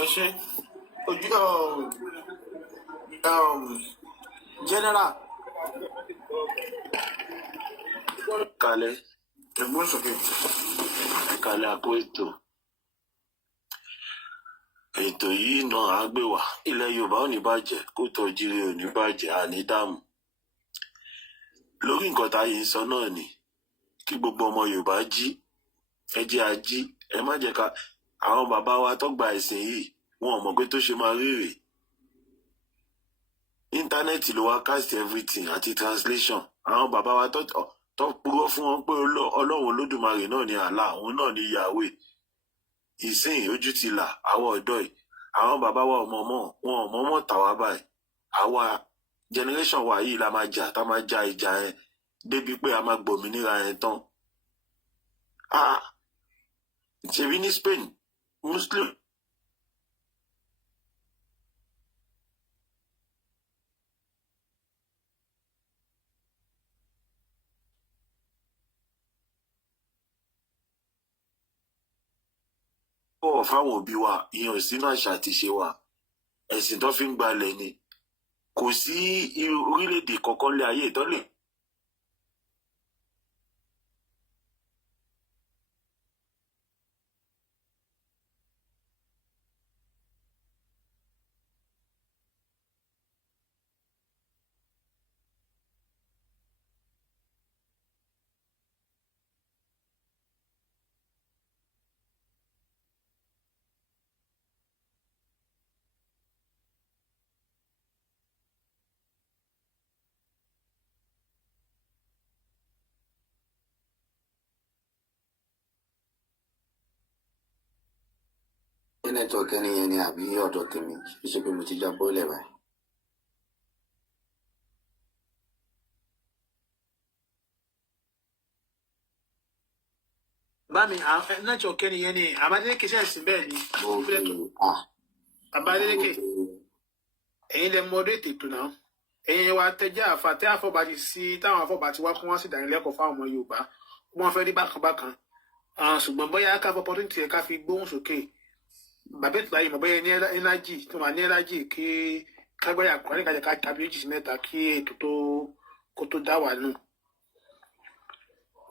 ẹ ṣe ojú general kalẹ̀ ẹ̀gbọ́n sókè kalẹ̀ àpò ètò yìí náà á gbé wá ilẹ̀ Yorùbá ò ní bàjẹ́ kó tọ́júre ò ní bàjẹ́ àní dààmú lórí nǹkan táyé ń sọ náà ni kí gbogbo ọmọ Yorùbá jí ẹ jẹ́ a jí ẹ má jẹ́ ká àwọn bàbá wa tó gba ẹ̀sìn yìí wọn ò mọ̀ pé tó ṣe máa rèé íńtánẹ́ẹ̀tì ló wá cast everything àti translation àwọn bàbá wa tó purọ́ fún wọn pé Ọlọ́run Olódùmarè náà ni Allah òun náà ni Yahweh ìsìn ojú ti là àwọn ọ̀dọ́ yìí àwọn bàbá wa wọn ò mọ̀ tàwa báyìí àwa generation wa yìí la máa jà tá máa ja ìjà yẹn débi pé a máa gbòmìnira yẹn tán ṣebí ní Spain Muslim bọ̀wọ̀ fáwọn òbí wa ìyẹn ò sínú àṣà àti ìṣe wa ẹ̀sìn tó fi ń gbalẹ̀ ni kò sí orílẹ̀-èdè kankan lé ayé tó lè. nẹ́tíwọ̀kì ẹni yẹn ni àbí ọ̀dọ̀ tèmi ṣe pé mo ti já bọ́ọ̀lẹ̀ báyìí. bámi nẹ́tíwọ̀kì ẹni yẹn ni Àbádélékè ṣẹ̀sìn bẹ́ẹ̀ ni Àbádélékè ẹ̀yin lẹ mọ rétí ètò náà ẹ̀yin wa tẹjá àfàtẹ́ àfọ̀bàtì sí táwọn àfọ̀bàtì wá kún wá sí ìdánilẹ́kọ̀ọ́ fáwọn ọmọ Yorùbá wọ́n fẹ́ rí bákan ṣùgbọ́n bóyá ká fọ opportunity ká fi gbóhùn sókè bàbá ètò láyé mọ̀ bóyá ní ẹnájì tó máa ní ẹnájì kí kágbáyà kọ́ni kájà ká tàbí 2 sí 3 kí ètò kó tó dá wà nù.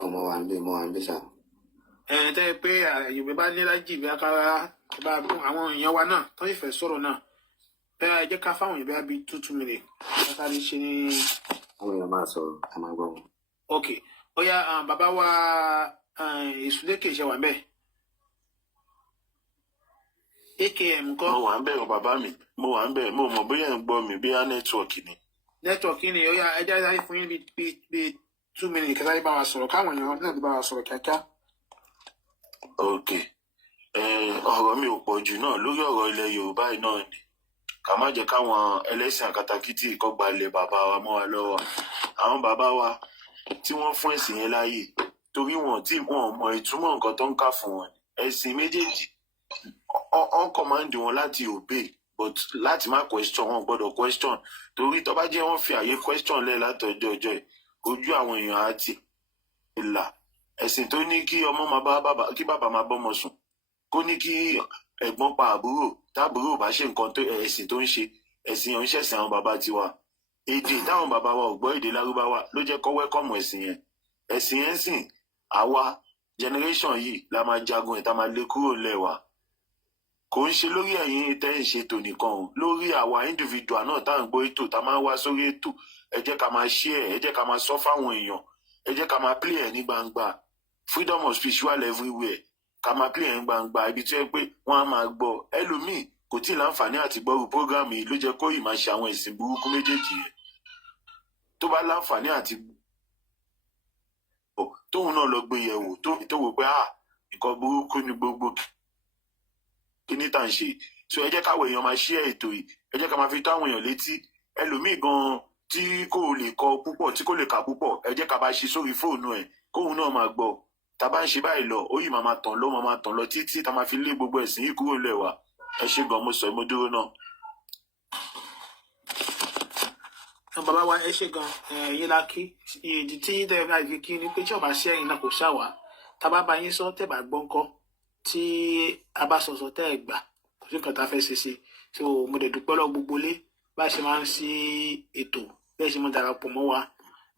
ọmọ wa ń bí sá. tẹ́ pé Yorùbá bá ní ẹnájì bí akára bá àwọn èèyàn wa náà tó ń fẹ́ sọ̀rọ̀ náà bẹ́ẹ̀ ẹ jẹ́ ká fáwọn èèyàn bí 2 minutes kákárí ṣe ní. àwọn èèyàn máa sọ̀rọ̀ ẹ máa gbọ́ wọn. ok ó yá bàbá wa Èṣùlékè ṣe wà bẹ́ẹ̀. AKM ńkọ́. mo wà ń bẹ̀ bàbá mi mo wà ń bẹ̀ mo mọ̀ bóyá ń gbọ́ mi bóyá nẹ́tíwọ̀kì ni. nẹ́tíwọ̀kì ni ó yá ẹ jẹ́ láyé fún yín bíi 2 minutes kẹta yìí bá wa sọ̀rọ̀ káwọn èèyàn náà ti bá wa sọ̀rọ̀ kíákíá. ok ọ̀rọ̀ mi ò pọ̀ jù náà lórí ọ̀rọ̀ ilẹ̀ Yorùbá yìí náà ni ká má jẹ́ káwọn ẹlẹ́sìn àkàtàkìtì kó gba ilẹ̀ bàbá wa mọ́ wa lọ́wọ́ àwọn bàbá wa tí wọ́n fún ẹ̀sìn yẹn láàyè torí wọn mọ ìtumọ̀ nǹkan tó ń kà fún wọn ẹ̀sìn méjèèjì on command wọn láti obey but láti má question wọn gbọ́dọ̀ question torí tó bá jẹ́ wọ́n fi àyè question lẹ̀ látọjọ́ ọjọ́ ẹ̀ ojú àwọn èèyàn á ti là ẹ̀sìn tó ní kí ọmọ máa bá bàbá kí bàbá máa bọ́mọ sùn kó ní kí ẹ̀gbọ́n pa àbúrò táàbúrò bá ṣe nǹkan tó ẹ̀sìn tó ń ṣe ẹ̀sìn yẹn ń ṣẹ̀sìn àwọn bàbá tiwa èdè táwọn bàbá wa ò gbọ́ èdè lárúbáwá ló jẹ́ kó wẹ́kọ̀mù ẹ̀sìn yẹn sìn àwa generation yìí la máa jagun ẹ̀ tá máa lé kúrò lẹ́wà kò ń ṣe lórí ẹ̀yin tẹ́ ń ṣe tò nìkan o lórí àwa individual náà tá à ń gbọ́ ètò tá máa ń wá sórí ètò ẹ jẹ́ ká máa share ẹ jẹ́ ká máa sọ fáwọn èèyàn ẹ jẹ́ ká máa play ẹ̀ ní gbangba freedom of speech wà everywhere ká máa play ẹ̀ ní gbangba ibi tí ó yẹ pé wọ́n á máa gbọ́ ẹlòmíì kò tí ì láǹfààní àti gbọ́rù program yìí ló jẹ́ kó ì máa ṣe àwọn ìsìn burúkú méjèèjì yẹn tó bá láǹfààní àti tóun náà lọ gbé yẹ̀wò tó wò pé nǹkan burúkú ni gbogbo kíní tá à ń ṣe so ẹ jẹ́ káwọn èèyàn máa share ètò yìí ẹ jẹ́ ká máa fi tó àwọn èèyàn létí ẹlòmíì gan tí kò lè kọ púpọ̀ tí kò lè kà púpọ̀ ẹ jẹ́ ká bá ṣe sórí fóònù ẹ̀ kóun náà máa gbọ́ tá a bá ń ṣe báyìí lọ ó yìí máa tàn lọ títí tá a máa fi lé gbogbo ẹ̀sìn yìí kúrò lẹ́wà ẹ ṣe gan mo sọ mo dúró náà. bàbá wa ẹ ṣe gan yín la kí ìdí tí dẹ́rẹ́ náà fi kí ni pé tí ọba ṣe ẹ̀yìn náà kò ṣàwá tá a bá bá yín sọ tẹ́ bá gbọ́ ńkọ́ tí a bá sọ̀sọ̀ tẹ́ ẹ̀ gbà kò sí nǹkan tá a fẹ́ ṣe sí so mo dẹ̀ dúpẹ́ lọ gbogbo lé bá a ṣe máa ń sí ètò bẹ́ẹ̀ ṣe máa darapọ̀ mọ́ wa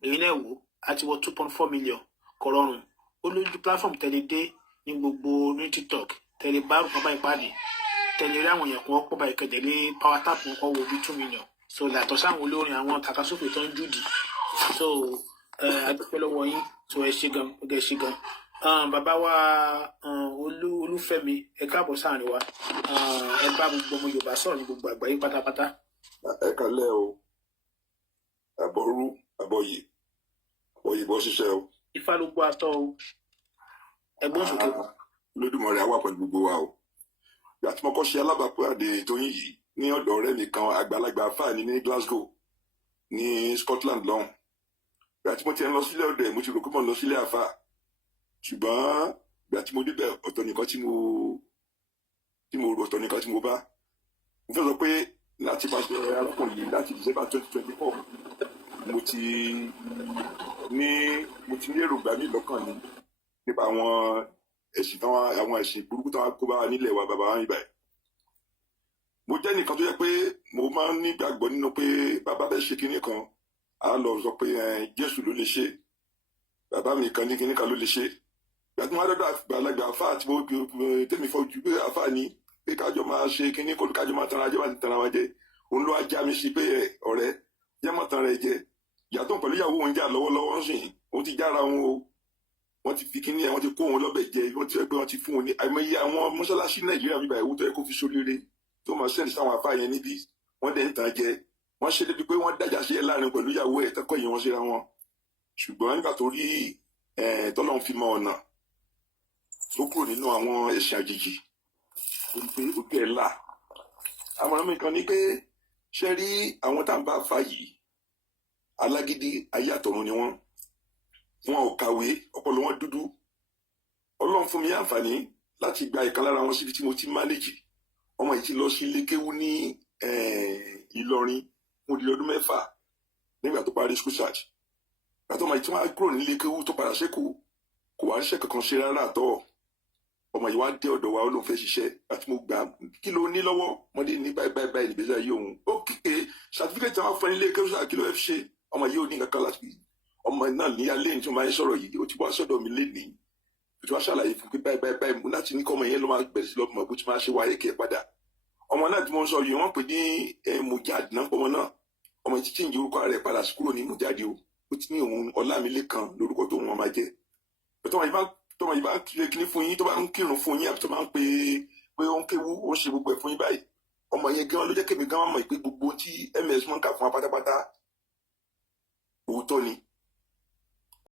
èyí náà wò á ti wọ 2.4 million kò rọrùn ó lójú platform tẹ́lẹ̀ dé ní gbogbo ní TikTok tẹ́lẹ̀ bá rúkọ báyìí pàdé tẹ́lẹ̀ rí àwọn èèyàn kan pọ̀ báyìí kẹ̀dẹ̀lé power tap wọn kọ́ wo bí 2 million so yàtọ̀ sáwọn olórin àwọn takasófè tó ń jùdì so a dúpẹ́ lọ́wọ́ yín so ẹ ṣe gan ẹ ṣe gan. Bàbá wa Olúfẹ́mi ẹ káàbọ̀ sáàrin wa ẹ bá gbogbo ọmọ Yorùbá sọ̀rọ̀ ní gbogbo àgbáyé pátápátá. ẹ kálẹ́ o àbọ̀rú àbọ̀yè bọ́ ṣiṣẹ́ o. Ifá ló gbọ́ atọ́ o ẹgbọ́n sókè. Olódùmarè á wà pẹ̀lú gbogbo wa o. bí a ti mọ́kọ́ ṣe alábàápàdé ètò yín yìí ní ọ̀dọ̀ ọ̀rẹ́ mi kan àgbàlagbà fáàní ní Glasgow ní Scotland lọ́hùn. bí a ti mo ti ń lọ sílé ọ̀dẹ̀ mo ti rò pé mo ń lọ sílé àfà ṣùgbọ́n bí a ti mo débẹ̀ ọ̀tọ̀ nìkan tí mo rò ọ̀tọ̀ nìkan tí mo bá. mo fẹ́ sọ pé láti bá ṣe arákùnrin yìí láti December 2024 mo ti ní èròǹgbà mi lọ́kàn ni nípa àwọn ẹ̀sìn burúkú táwọn kó bá wa nílẹ̀ wa bàbá wa ń ibà. mo jẹ́ nìkan tó yẹ pé mo máa ń nígbàgbọ́ nínú pé bàbá bẹ́ẹ̀ ṣe kinní kan á lọ sọ pé Jésù ló lè ṣe bàbá mi kan ní kinní kan ló lè ṣe. gbàtí wọn á dọ́dọ̀ àgbàlagbà àfà àti tèmi fojú pé àfà ni pé kájọ máa ṣe kinní kó kájọ máa tanra jẹ máa tanra wa jẹ òun ló wá já mi sí pé ọ̀rẹ́ jẹ́ mọ́ tanra ẹ jẹ ìyàtọ̀ pẹ̀lú ìyàwó òun jà lọ́wọ́lọ́wọ́ ń sìn òun ti jára wọn o wọ́n ti fi kinní ẹ̀ wọ́n ti kó wọn lọ́bẹ̀ jẹ wọ́n ti rẹ̀ pé wọ́n ti fún wọn ní àìmọye àwọn mọ́ṣáláṣí Nàìjíríà bíbá ìwú tó yẹ kó fi sóríire tó máa sẹ́ni sáwọn afá yẹn níbí wọ́n dẹ̀ ń tàn jẹ wọ́n ṣe débi pé wọ́n dájà sí ẹ láàrin pẹ̀lú ìyàwó ẹ̀ tẹ́kọ̀ yìí wọ́n ṣera wọn ṣùgbọ́n nígbà tó rí tọ́lọ́run fi mọ ọ̀nà tó kúrò nínú àwọn ẹ̀sìn àjèjì ojú ẹ̀ là àmọ̀ràn mi kan ní pé ṣe rí àwọn tá à ń bá fà yìí alágídí ayé àtọ̀run ni wọ́n ò kàwé ọpọlọ wọn dúdú Ọlọ́run fún mi àǹfààní láti gba ìkan lára wọn síbi tí mo ti mánéjì ọmọ yìí ti lọ sí ilé kéwú ní Ìlọrin mo di ọdún 6 nígbà tó parí school search gbàtọ́ ọmọ yìí tí wọ́n á kúrò nílé kéwú tó padà sékòó kò wá ríṣẹ́ kankan ṣe rárá àtọ́ ọmọ yìí wá dé ọ̀dọ̀ wa ó lóun fẹ́ ṣiṣẹ́ àti mo gbà kí ló ní lọ́wọ́ ọmọdé ní báyìí nígbèsè ayé òun ó kéke certificate tí wọ́n fún nílé kéwú sáà kí ló fẹ́ ṣe ọmọ yìí ò ní kankan láti ọmọ náà ní alẹ́ ní tí wọ́n máa ń sọ̀rọ̀ yìí ó ti wá sọ́dọ̀ mi lénìí tí wọ́n ṣàlàyé fún pé báyìí mo láti ní kọ́ ọmọ yẹn ló máa bẹ̀rẹ̀ sí lọ́mọ bó ti máa ṣe wáyé kẹ́ padà ọmọ náà tí mo ń sọ yìí wọ́n pè ní Mujad náà pọ̀ náà ọmọ yìí ti chíǹjì orúkọ rẹ̀ padà sí kúrò ní Mujad ó ti ní òun Ọlámilékan lórúkọ tó wọn máa jẹ́ tọ́mọ yìí bá kiri kíní fún yín tó bá ń kírun fún yín àbí tó máa ń pe pé ó ń kéwú ó ń ṣe gbogbo ẹ̀ fún yín báyìí ọmọ yẹn gan ló jẹ́ kémi gan mọ̀ pé gbogbo tí ms mọ́ ń kà fún wa pátápátá òótọ́ ni